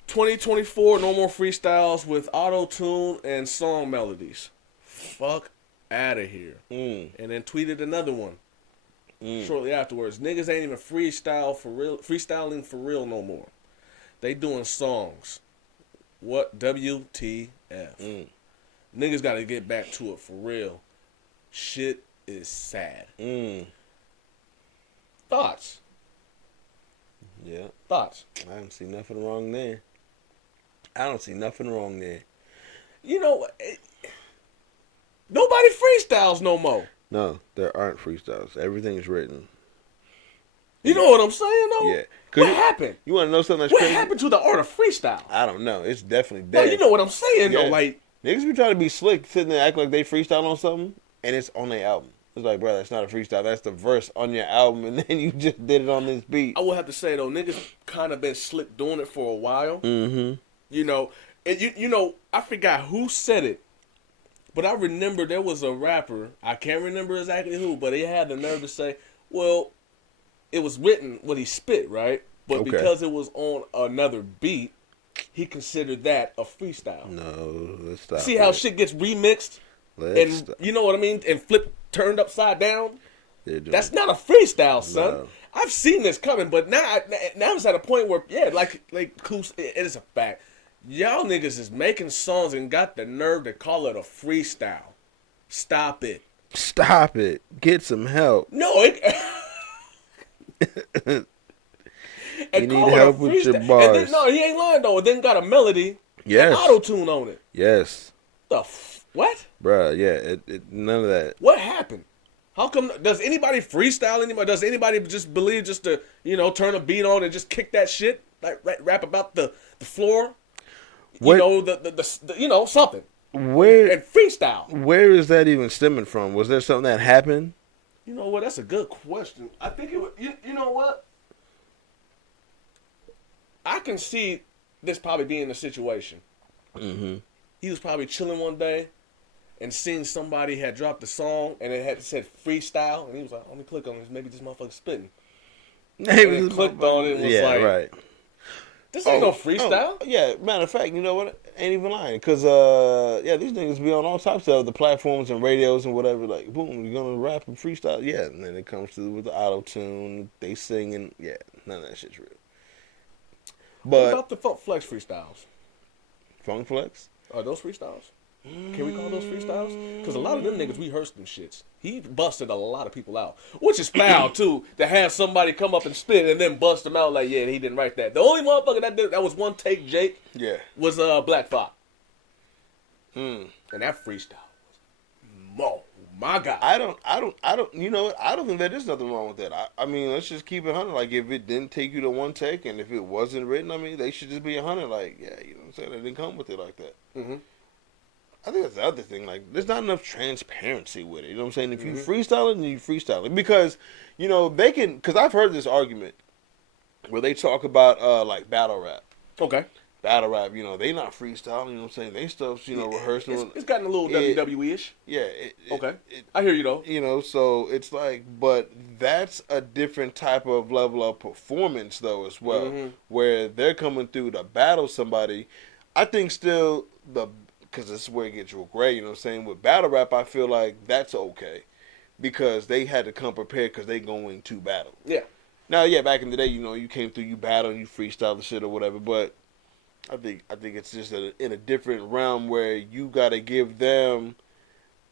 2024, no more freestyles with auto-tune and song melodies. Fuck out of here. And then tweeted another one shortly afterwards. Niggas ain't even freestyling for real no more. They doing songs. What? WTF. Niggas got to get back to it for real. Shit is sad. Thoughts? Yeah. Thoughts? I don't see nothing wrong there. I don't see nothing wrong there. You know, nobody freestyles no more. No, there aren't freestyles. Everything's written. You know what I'm saying, though? Yeah. What happened? You want to know something that's What crazy? happened to the art of freestyle? I don't know. It's definitely No, dead. you know what I'm saying, Yeah. though. Like, Niggas be trying to be slick, sitting there acting like they freestyle on something, and it's on their album. It's like, bro, that's not a freestyle. That's the verse on your album, and then you just did it on this beat. I will have to say, though, niggas kind of been slick doing it for a while. Mm-hmm. You know, and you know, I forgot who said it, but I remember there was a rapper. I can't remember exactly who, but he had the nerve to say, well, it was written what he spit, right? But Okay. because it was on another beat, he considered that a freestyle. No, let's stop. See how shit gets remixed? Let's And stop. you know what I mean? And turned upside down? They're doing- That's not a freestyle, son. No. I've seen this coming, but now it's at a point where, yeah, like Coos, it is a fact. Y'all niggas is making songs and got the nerve to call it a freestyle. Stop it. Stop it. Get some help. No, it. You need help with your bars. And then, no, he ain't lying though. It then got a melody. Yes. Auto tune on it. Yes. What? Bruh, yeah, none of that. What happened? How come? Does anybody freestyle anymore? Does anybody just believe just to turn a beat on and just kick that shit? Like rap about the floor? What- You know the something Where and freestyle. where is that even stemming from? Was there something that happened? You know what? That's a good question. I think it would. You know what? I can see this probably being the situation. Mm-hmm. He was probably chilling one day and seeing somebody had dropped a song and it had said freestyle, and he was like, "Let me click on this. Maybe this motherfucker's spitting." And he clicked on it and was like, right. "This ain't no freestyle." Oh, yeah, matter of fact, you know what? Ain't even lying. Because, these niggas be on all types of the platforms and radios and whatever. Like, boom, you're going to rap and freestyle? Yeah. And then it comes to with the auto-tune, they singing. Yeah, none of that shit's real. What But about the Funk Flex freestyles? Funk Flex? Are those freestyles? Can we call those freestyles? Because a lot of them niggas, we rehearsed them shits. He busted a lot of people out, which is foul too. To have somebody come up and spit and then bust them out like, yeah, he didn't write that. The only motherfucker that was one take, Jake, was Black Fox. And that freestyle was my God. I don't. You know what? I don't think that there's nothing wrong with that. I mean, let's just keep it 100. Like, if it didn't take you to one take, and if it wasn't written, I mean, they should just be 100. Like, yeah, you know what I'm saying? They didn't come with it like that. I think that's the other thing. Like, there's not enough transparency with it. You know what I'm saying? If you freestyle it, then you freestyle it. Because, you know, they can... Because I've heard this argument where they talk about, like, battle rap. Okay. Battle rap, you know, they not freestyling, you know what I'm saying? They stuff's, you know, rehearsing. It's gotten a little WWE-ish. Yeah. Okay. I hear you, though. You know, so it's like... But that's a different type of level of performance, though, as well. Where they're coming through to battle somebody. I think still because this is where it gets real gray, you know what I'm saying? With battle rap, I feel like that's okay. Because they had to come prepared because they going to battle. Yeah. Now, yeah, back in the day, you know, you came through, you battle, you freestyle the shit or whatever. But I think it's just in a different realm where you got to give them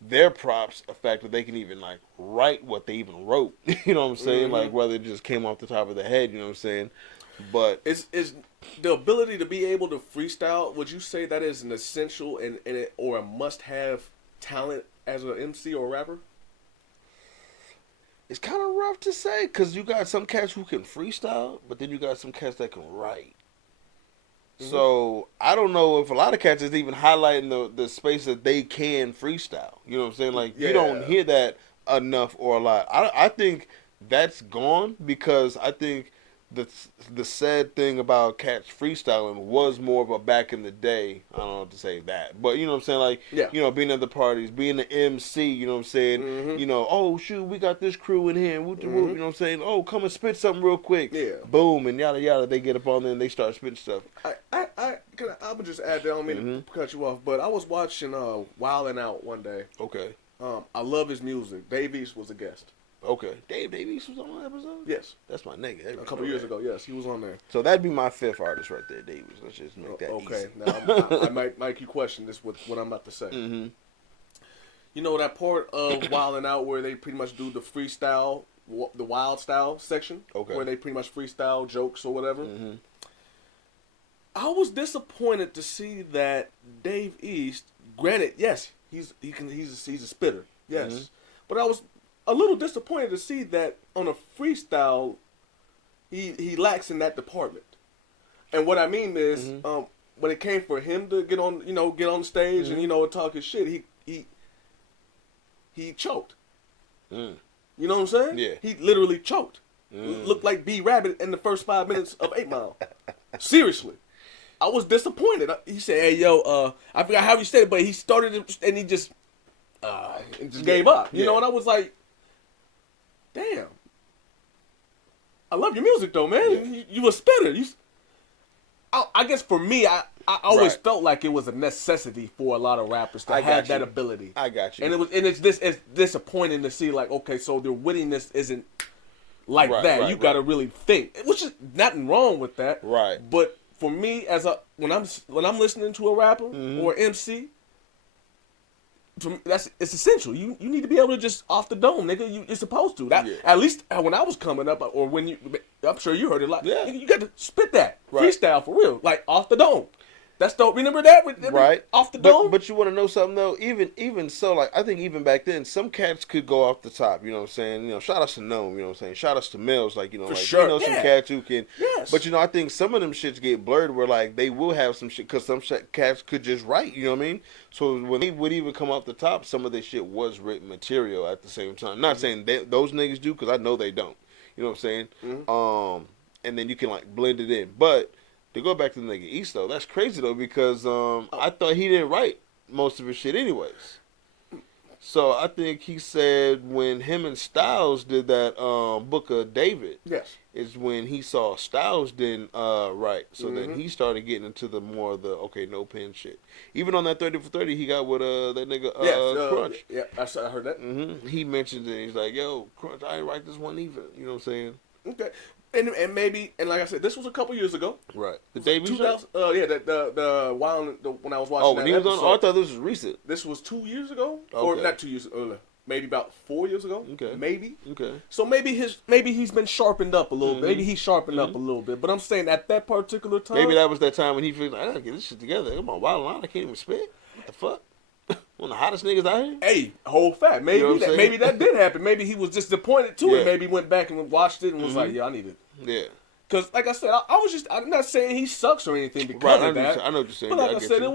their props, the fact that they can even, like, write what they even wrote. You know what I'm saying? Like, whether it just came off the top of the head, you know what I'm saying? But is the ability to be able to freestyle, would you say that is an essential or a must-have talent as an MC or a rapper? It's kind of rough to say because you got some cats who can freestyle, but then you got some cats that can write. So I don't know if a lot of cats is even highlighting the space that they can freestyle. You know what I'm saying? Like, you don't hear that enough or a lot. I think that's gone because I think the sad thing about cats freestyling was more of a back in the day. I don't know what to say that, but you know what I'm saying, like, you know, being at the parties, being the MC, you know what I'm saying, you know, oh shoot, we got this crew in here, whoop, you know what I'm saying, oh, come and spit something real quick, boom, and yada yada, they get up on there and they start spitting stuff. I would just add that, I don't mean to cut you off, but I was watching Wildin' Out one day. Okay. I love his music. Dave East was a guest. Okay. Dave East was on that episode? Yes. That's my nigga. A couple years ago, yes, he was on there. So that'd be my fifth artist right there, Dave East. Let's just make that okay. easy. Now, I might make you question this with what I'm about to say. You know that part of Wildin' Out where they pretty much do the freestyle, the wild style section? Okay. Where they pretty much freestyle jokes or whatever? I was disappointed to see that Dave East, granted, yes, he's a spitter, yes. But I was a little disappointed to see that on a freestyle, he lacks in that department. And what I mean is, when it came for him to get on stage and talk his shit, he choked. You know what I'm saying? Yeah. He literally choked. Looked like B Rabbit in the first 5 minutes of 8 Mile. Seriously. I was disappointed. He said, "Hey, yo, I forgot how he said it, but he started it and he just gave up." You know, and I was like, "Damn, I love your music though, man. You a spitter." I guess for me, I always felt like it was a necessity for a lot of rappers to have that ability. I got you. And it's disappointing to see, like, okay, so their wittiness isn't like that. You got to really think, which is nothing wrong with that. Right. But for me, when I'm listening to a rapper or MC, it's essential. You need to be able to just off the dome, nigga. You're supposed to. At least when I was coming up, or I'm sure you heard it a lot. Yeah. You got to spit that freestyle for real, like off the dome. That's dope. Remember that? Off the dome? But you want to know something, though? Even so, like, I think even back then, some cats could go off the top, you know what I'm saying? You know, shout outs to Gnome, you know what I'm saying? Shout outs to Mills, like, you know, some cats who can. Yes. But, you know, I think some of them shits get blurred where, like, they will have some shit, because some cats could just write, you know what I mean? So when they would even come off the top, some of this shit was written material at the same time. Not saying those niggas do, because I know they don't. You know what I'm saying? And then you can, like, blend it in. But to go back to the nigga East, though, that's crazy, though, because I thought he didn't write most of his shit anyways. So I think he said when him and Styles did that Book of David, is when he saw Styles didn't write. So then he started getting into the more of the, no pen shit. Even on that 30 for 30, he got with that nigga Crunch. Yeah, I heard that. He mentioned it. He's like, yo, Crunch, I didn't write this one either. You know what I'm saying? Okay. and maybe, and like I said, this was a couple years ago. Right. The debut show? 2000, yeah, the Weon, when I was watching. Oh, when that he was on. episode, Oh, I thought this was recent. this was 2 years ago, or Okay. not 2 years earlier. Maybe about 4 years ago. Okay. Maybe. Okay. So maybe he's been sharpened up a little bit. Maybe he's sharpened up a little bit. But I'm saying at that particular time, Maybe that was that time when he figured, I gotta get this shit together. Come on, Wild Line, I can't even spit. What the fuck? One of the hottest niggas out here? hey, whole fact. Maybe You know what I'm saying? maybe that did happen. Maybe he was disappointed too, Yeah. and maybe went back and watched it and was like, yeah, I need it. Yeah. Because like I said, I'm not saying he sucks or anything because Right, of that. I know what you're saying. But like Yeah, I get said, you. it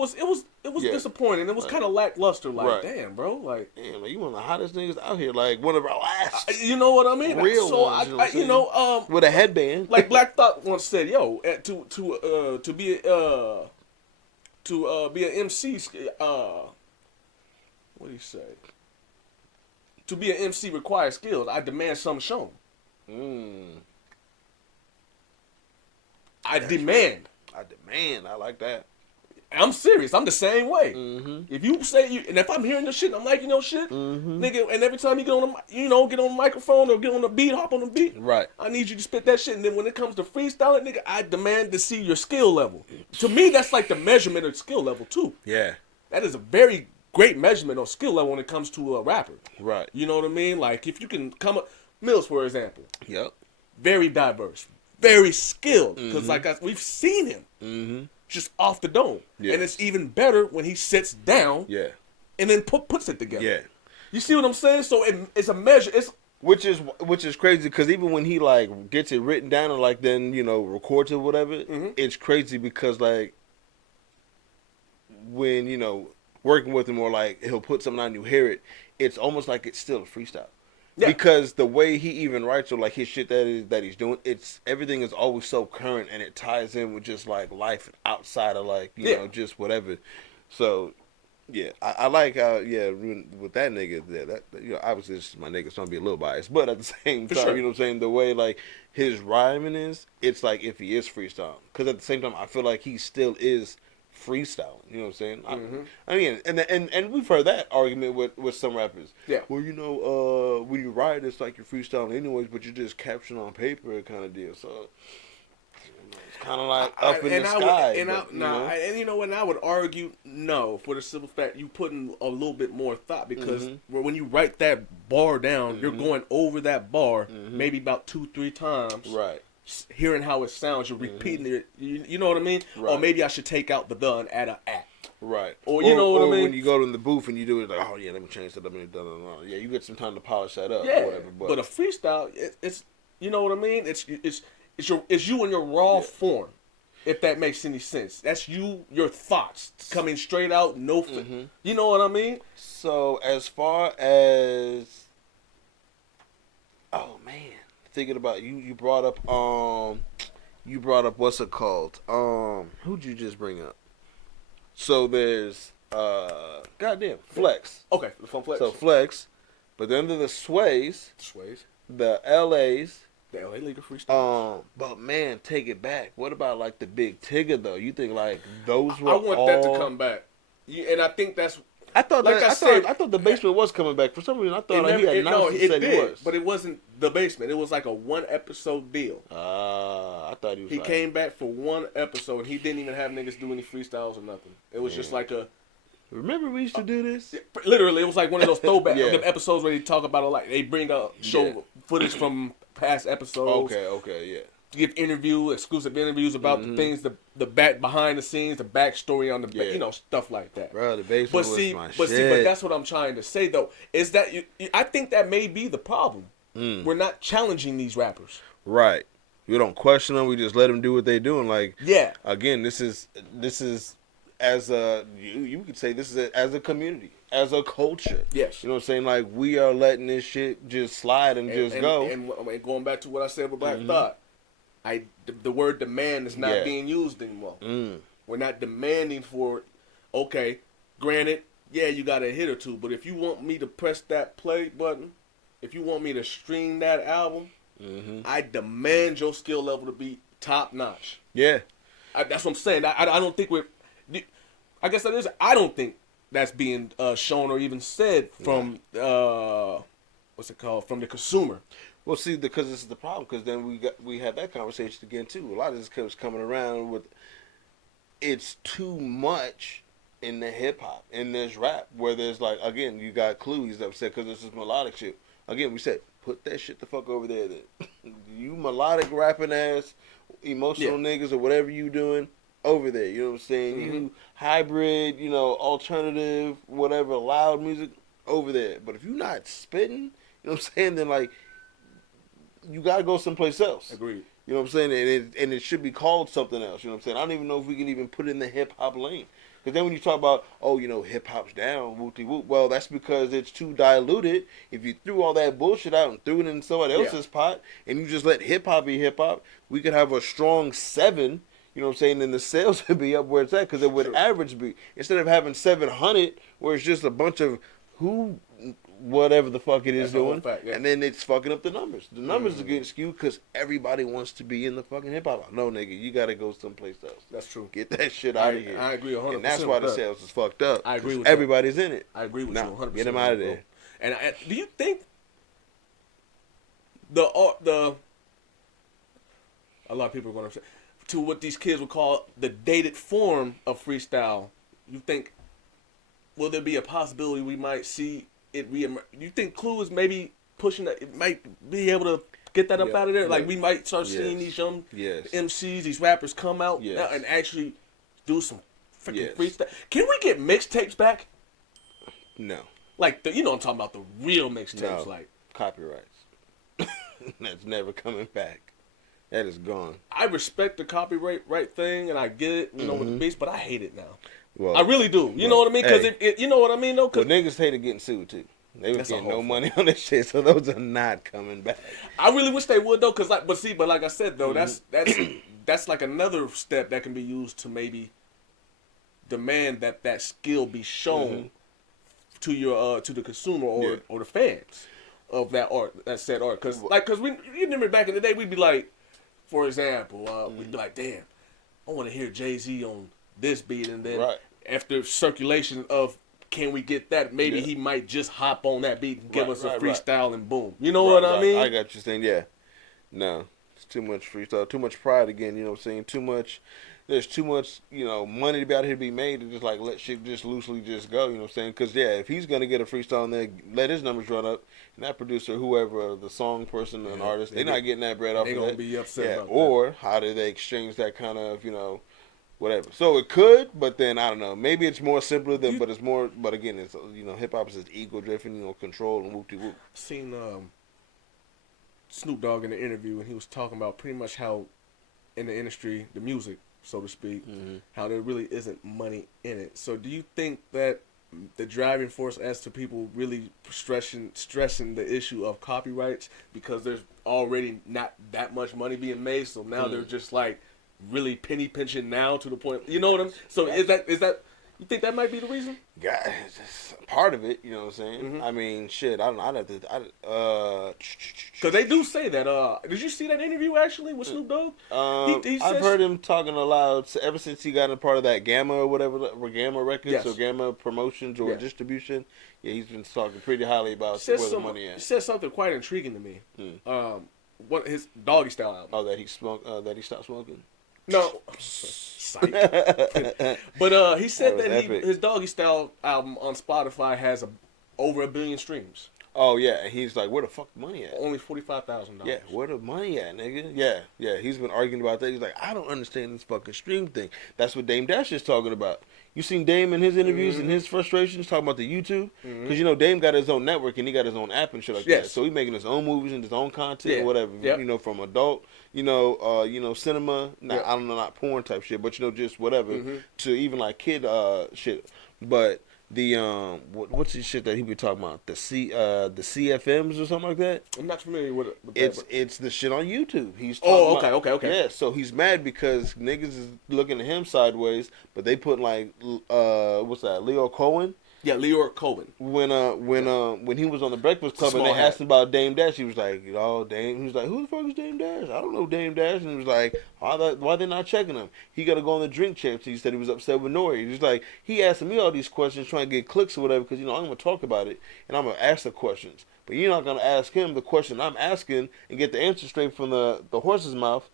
was Yeah. disappointing. It was Right. kind of lackluster. Like, Right. damn, bro. Like, Damn, like, you one of the hottest niggas out here. Like, one of our last. you know what I mean? Real so ones, you know what I'm you know, With a headband. like Black Thought once said, "Yo, to be an MC, what do you say? To be an MC requires skills. I demand some shown. I demand. I demand. I like that. I'm serious. I'm the same way. Mm-hmm. If you say you, and if I'm hearing your shit, and I'm liking your shit, nigga. And every time you get on get on the microphone or get on the beat, hop on the beat. Right. I need you to spit that shit. And then when it comes to freestyling, nigga, I demand to see your skill level. To me, that's like the measurement of skill level too. Yeah. That is a very great measurement of skill level when it comes to a rapper. Right. You know what I mean? Like if you can come up, Mills for example, Yep. very diverse, very skilled. Because we've seen him. Just off the dome. Yeah. And it's even better when he sits down Yeah. and then puts it together. Yeah. You see what I'm saying? So it's a measure. It's Which is crazy because even when he like gets it written down and like then records it or whatever, it's crazy because like when working with him or like he'll put something out and you hear it, it's almost like it's still a freestyle. Yeah. Because the way he even writes or like his shit that he's doing, everything is always so current and it ties in with just like life outside of like you know just whatever. So yeah, I like how with that nigga that obviously this is my nigga, so I'm be a little biased, but at the same time, sure. you know what I'm saying, the way like his rhyming is, it's like if he is freestyling, because at the same time I feel like he still is freestyling. You know what I'm saying? I mean, and we've heard that argument with some rappers. Yeah. Well, when you write, it's like you're freestyling anyways, but you're just capturing on paper kind of deal. So it's kind of like up in the sky. And I would argue no for the simple fact you putting a little bit more thought because when you write that bar down, you're going over that bar maybe about 2-3 times. Right. Hearing how it sounds, you're repeating it. You know what I mean? Right. Or maybe I should take out the and add a at. Right. Or you know what I mean? When you go in the booth and you do it like, oh yeah, let me change that up and yeah, you get some time to polish that up. Yeah. Or whatever, But a freestyle, it's you know what I mean? It's you in your raw form. If that makes any sense, that's your thoughts coming straight out. You know what I mean? So as far as thinking about you brought up what's it called? Who'd you just bring up? So there's goddamn Flex. Okay, from Flex. So Flex, but then there's the Sways, the LAs, the LA League of Freestyle. But man, take it back. What about like the Big Tigger though? You think like those were? I want that to come back, and I think that's. I thought I thought the basement was coming back. For some reason, I thought he had announced and said did, he was. but it wasn't the basement. It was like a 1-episode deal. I thought he was. He came back for 1 episode, and he didn't even have niggas do any freestyles or nothing. It was just like a. Remember we used to do this? Literally, it was like one of those throwback Yeah. the episodes where they talk about it, like they bring up show footage from past episodes. Okay, yeah. To give exclusive interviews about the things, the back behind the scenes, the backstory on the stuff like that. Bro, the basement was my shit. But that's what I'm trying to say though, is that I think that may be the problem. We're not challenging these rappers. Right. We don't question them. We just let them do what they doing. Like, again, this is as a you could say this is as a community, as a culture. Yes. You know what I'm saying? Like we are letting this shit just slide and go. And going back to what I said with Black Thought, the word demand is not being used anymore. We're not demanding for it. Okay, granted, you got a hit or two, but if you want me to press that play button, if you want me to stream that album, I demand your skill level to be top notch. Yeah. That's what I'm saying. I don't think I guess that is. I don't think that's being shown or even said from what's it called, from the consumer. Well, see, because this is the problem. Because then we had that conversation again too. A lot of this keeps coming around with it's too much in the hip hop, in this rap, where there's like again, you got Clue. He's upset because this is melodic shit. Again, we said put that shit the fuck over there. Then you melodic rapping ass, emotional niggas or whatever you doing over there. You know what I'm saying? Mm-hmm. You hybrid, alternative, whatever, loud music over there. But if you're not spitting, you know what I'm saying? Then like you gotta go someplace else. Agreed. You know what I'm saying? And it should be called something else. You know what I'm saying? I don't even know if we can even put it in the hip hop lane. Because then when you talk about, hip hop's down, whoop-de whoop, well, that's because it's too diluted. If you threw all that bullshit out and threw it in somebody else's pot, and you just let hip hop be hip hop, we could have a strong 7. You know what I'm saying? And the sales would be up where it's at because it would average be instead of having 700, where it's just a bunch of whatever the fuck it is doing, and then it's fucking up the numbers. The numbers are getting skewed because everybody wants to be in the fucking hip hop. No, nigga, you gotta go someplace else. That's true. Get that shit out of here. I agree 100%. And that's why the sales is fucked up. I agree with everybody's in it. I agree with you 100%. Get them out of there. Bro. And do you think a lot of people are going to what these kids would call the dated form of freestyle? You think will there be a possibility we might see it reemerge? You think Clue is maybe pushing that? It might be able to get that up out of there. Like we might start seeing these young MCs, these rappers come out now and actually do some freaking freestyle. Can we get mixtapes back? No. Like you know, I'm talking about the real mixtapes. No. Like copyrights. That's never coming back. That is gone. I respect the copyright thing, and I get it, with the beats, but I hate it now. Well, I really do. You know what I mean? Because you know what I mean, though. Well, niggas hated getting sued too. They was getting no money on this shit, so those are not coming back. I really wish they would though, cause like I said though, that's like another step that can be used to maybe demand that skill be shown to your to the consumer or the fans of that art, that said art. Cause we you remember back in the day, we'd be like, for example, we'd be like, damn, I want to hear Jay-Z on this beat, and then after circulation of can we get that, maybe he might just hop on that beat and give us a freestyle and boom. You know what I mean? I got you saying, yeah. No, it's too much freestyle, too much pride again, you know what I'm saying? Too much, there's too much, money to be out here to be made to just like let shit just loosely just go, you know what I'm saying? Because, if he's going to get a freestyle in there, let his numbers run up, and that producer, whoever, the song person, an artist, they're not getting that bread off of that. They're going to be upset about that. Or how do they exchange that kind of, whatever. So it could, but then I don't know. Maybe it's more simpler than, but it's more. But again, it's hip hop is just ego driven, control and whoop de whoop. Seen Snoop Dogg in the interview, and he was talking about pretty much how in the industry, the music, so to speak, how there really isn't money in it. So do you think that the driving force as to people really stressing the issue of copyrights because there's already not that much money being made, so now they're just like really penny pinching now to the point, you know what I'm? So is that you think that might be the reason? Yeah, it's part of it. You know what I'm saying? I mean, shit. I don't know. I'd have to. Because they do say that. Did you see that interview actually with Snoop Dogg? I've heard him talking aloud ever since he got a part of that Gamma or whatever, or Gamma Records or Gamma Promotions or distribution. Yeah, he's been talking pretty highly about where the money is. He said something quite intriguing to me. What his Doggy Style album? Oh, that he stopped smoking. No, but he said that his Doggy Style album on Spotify has over 1 billion streams. Oh yeah, and he's like, where the fuck the money at? Only $45,000. Yeah, where the money at, nigga? Yeah. He's been arguing about that. He's like, I don't understand this fucking stream thing. That's what Dame Dash is talking about. You seen Dame in his interviews and his frustrations talking about the YouTube? Because Dame got his own network and he got his own app and shit like that. So he's making his own movies and his own content or whatever. From adult, cinema. Not I don't know, not porn type shit, but just whatever to even like kid shit. But the what's the shit that he be talking about? The CFMs or something like that. I'm not familiar with it. It's the shit on YouTube. He's talking okay. Yeah, so he's mad because niggas is looking at him sideways, but they put like what's that? Leo Cohen. Yeah, Leor Cohen. When he was on the Breakfast Club and they asked him about Dame Dash, he was like, "Oh, Dame." He was like, "Who the fuck is Dame Dash? I don't know Dame Dash." And he was like, "Why they not checking him? He got to go on the drink champs." He said he was upset with Nori. He was like, he asking me all these questions, trying to get clicks or whatever, because I'm gonna talk about it and I'm gonna ask the questions, but you're not gonna ask him the question I'm asking and get the answer straight from the horse's mouth.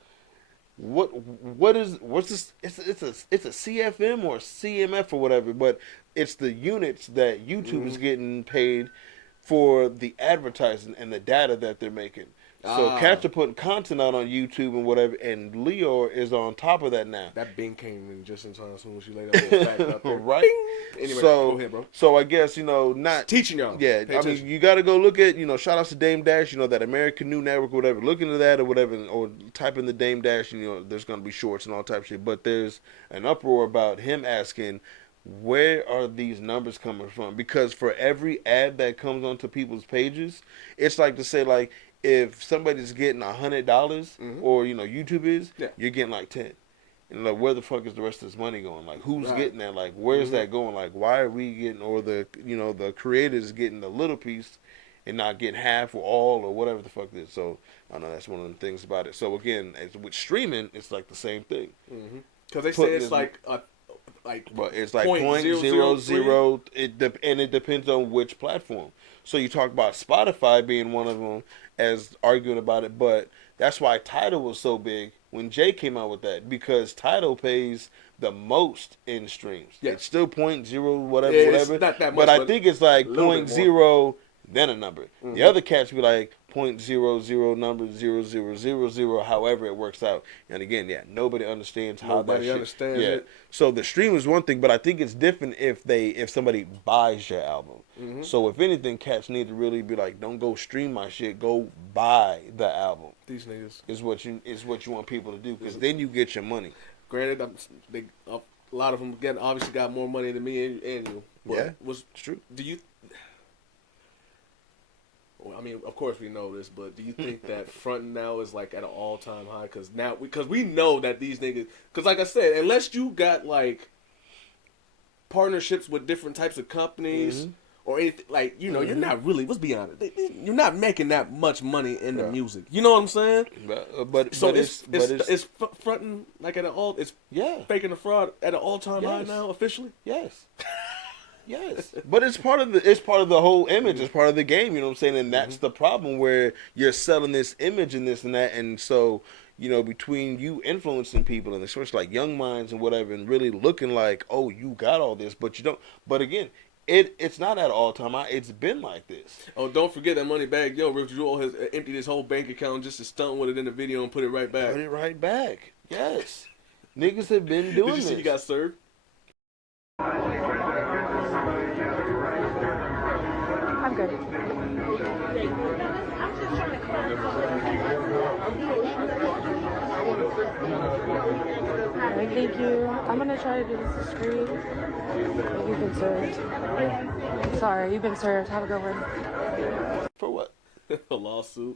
What's this? It's a CFM or CMF or whatever, but it's the units that YouTube is getting paid for the advertising and the data that they're making. So cats are putting content out on YouTube and whatever, and Leo is on top of that now. That Bing came in just in time as soon as she laid that little fact out there. Right. Bing! Anyway, go ahead, bro. So I guess, not teaching y'all. Yeah, I mean, you got to go look at, shout outs to Dame Dash, that American New Network or whatever. Look into that or whatever, or type in the Dame Dash, and, there's going to be shorts and all type of shit. But there's an uproar about him asking, where are these numbers coming from? Because for every ad that comes onto people's pages, it's like to say, like, if somebody's getting $100 or, YouTube is, you're getting like 10. And like, where the fuck is the rest of this money going? Like, who's getting that? Like, where's that going? Like, why are we getting, or the creators getting a little piece and not getting half or all or whatever the fuck it is? So, I know that's one of the things about it. So, again, with streaming, it's like the same thing. Because they say it's like but it's like 0.00. And it depends on which platform. So you talk about Spotify being one of them as arguing about it, but that's why Tidal was so big when Jay came out with that, because Tidal pays the most in streams. Yeah. It's still 0.0 whatever, it's not that much, but I think it's like 0.0 then a number. The other cats be like 0.00 number 0000, however it works out. And again, nobody understands how nobody understands it. So the stream is one thing, but I think it's different if somebody buys your album. So if anything, cats need to really be like, don't go stream my shit, go buy the album. These niggas is what you want people to do, because then you get your money. Granted, a lot of them obviously got more money than me and you. But it's true. Do you? I mean, of course we know this, but do you think that fronting now is like at an all-time high? Because we know that these niggas, because like I said, unless you got like partnerships with different types of companies or anything, like, you're not really, let's be honest, you're not making that much money in the music. You know what I'm saying? But it's fronting like at an all, it's faking the fraud at an all-time high now officially. Yes. Yes, but it's part of the whole image. It's part of the game. You know what I'm saying? And that's the problem, where you're selling this image and this and that. And so, between you influencing people, and especially like young minds and whatever, and really looking like, oh, you got all this, but you don't. But again, it's not at all time high. It's been like this. Oh, don't forget that Moneybagg Yo, Rich Jewel has emptied his whole bank account just to stunt with it in the video and put it right back. Put it right back. Yes, niggas have been doing this. Did you see he got served? I'm good. Alright, thank you. I'm gonna try to do this discreet. You've been served. Sorry, you've been served. Have a good one. For what? A lawsuit.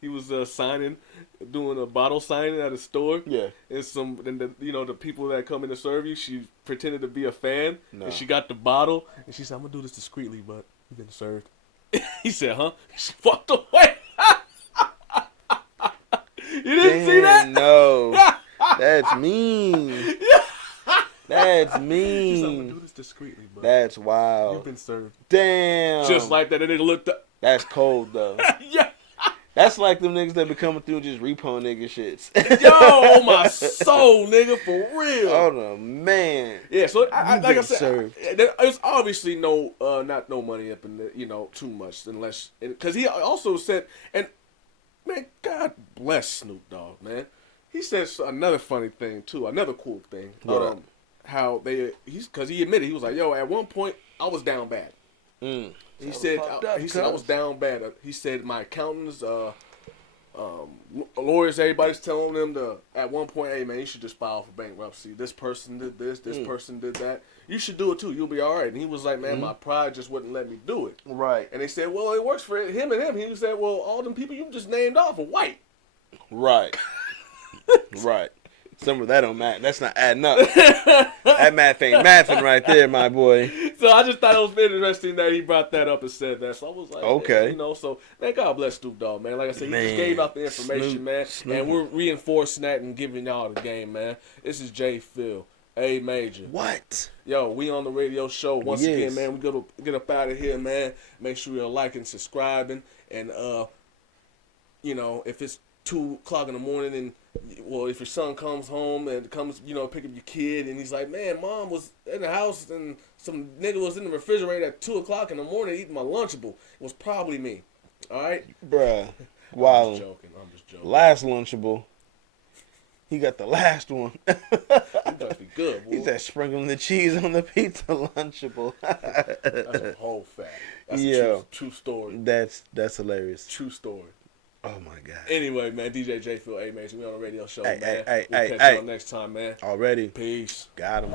He was doing a bottle signing at a store. Yeah. And the people that come in to serve you, she pretended to be a fan. No. And she got the bottle. And she said, I'm going to do this discreetly, but you've been served. He said, huh? She walked away. You didn't see that? No. That's mean. That's mean. He said, I'm going to do this discreetly, but that's wild. you've been served. Damn. Just like that. And they looked up. That's cold, though. Yeah. That's like them niggas that be coming through and just repo nigga shits. Yo, my soul, nigga, for real. Oh, no, man. Yeah, so like I said, served. there's obviously not no money up in the, too much, unless, because he also said, and man, God bless Snoop Dogg, man. He says another funny thing too, another cool thing. How because he admitted, he was like, yo, at one point I was down bad. He said I was down bad. He said my accountants, lawyers, everybody's telling them to, at one point, hey man, you should just file for bankruptcy. This person did this, person did that. You should do it too. You'll be all right. And he was like, man, my pride just wouldn't let me do it. Right. And they said, well, it works for him and him. He said, well, all them people you just named off are white. Right. Right. Some of that don't math. That's not adding up. That math ain't mathing right there, my boy. So I just thought it was interesting that he brought that up and said that. So I was like, Okay. man, you know, so man, God bless Snoop Dogg, man. Like I said, he just Man, gave out the information, Snoop, man, Snoop. and we're reinforcing that and giving y'all the game, man. This is J Phil, A Major. What? Yo, we on the radio show once Yes. again, man. We gotta get up out of here, man. Make sure you're liking, subscribing, and you know, if it's 2:00 in the morning and well, if your son comes home and comes, you know, pick up your kid and he's like, man, mom was in the house and some nigga was in the refrigerator at 2:00 in the morning eating my Lunchable. It was probably me. All right, Bruh. I'm Wow. just joking. Last Lunchable. He got the last one. You must be good, boy. He said sprinkling the cheese on the pizza Lunchable. That's a whole fact. That's Yeah. a true story. That's hilarious. True story. Oh my God. Anyway, man, DJ J Phil, A Mason, we on the radio show, Hey, man. hey, We'll hey, catch hey. y'all next time, man. Already. Peace. Got him.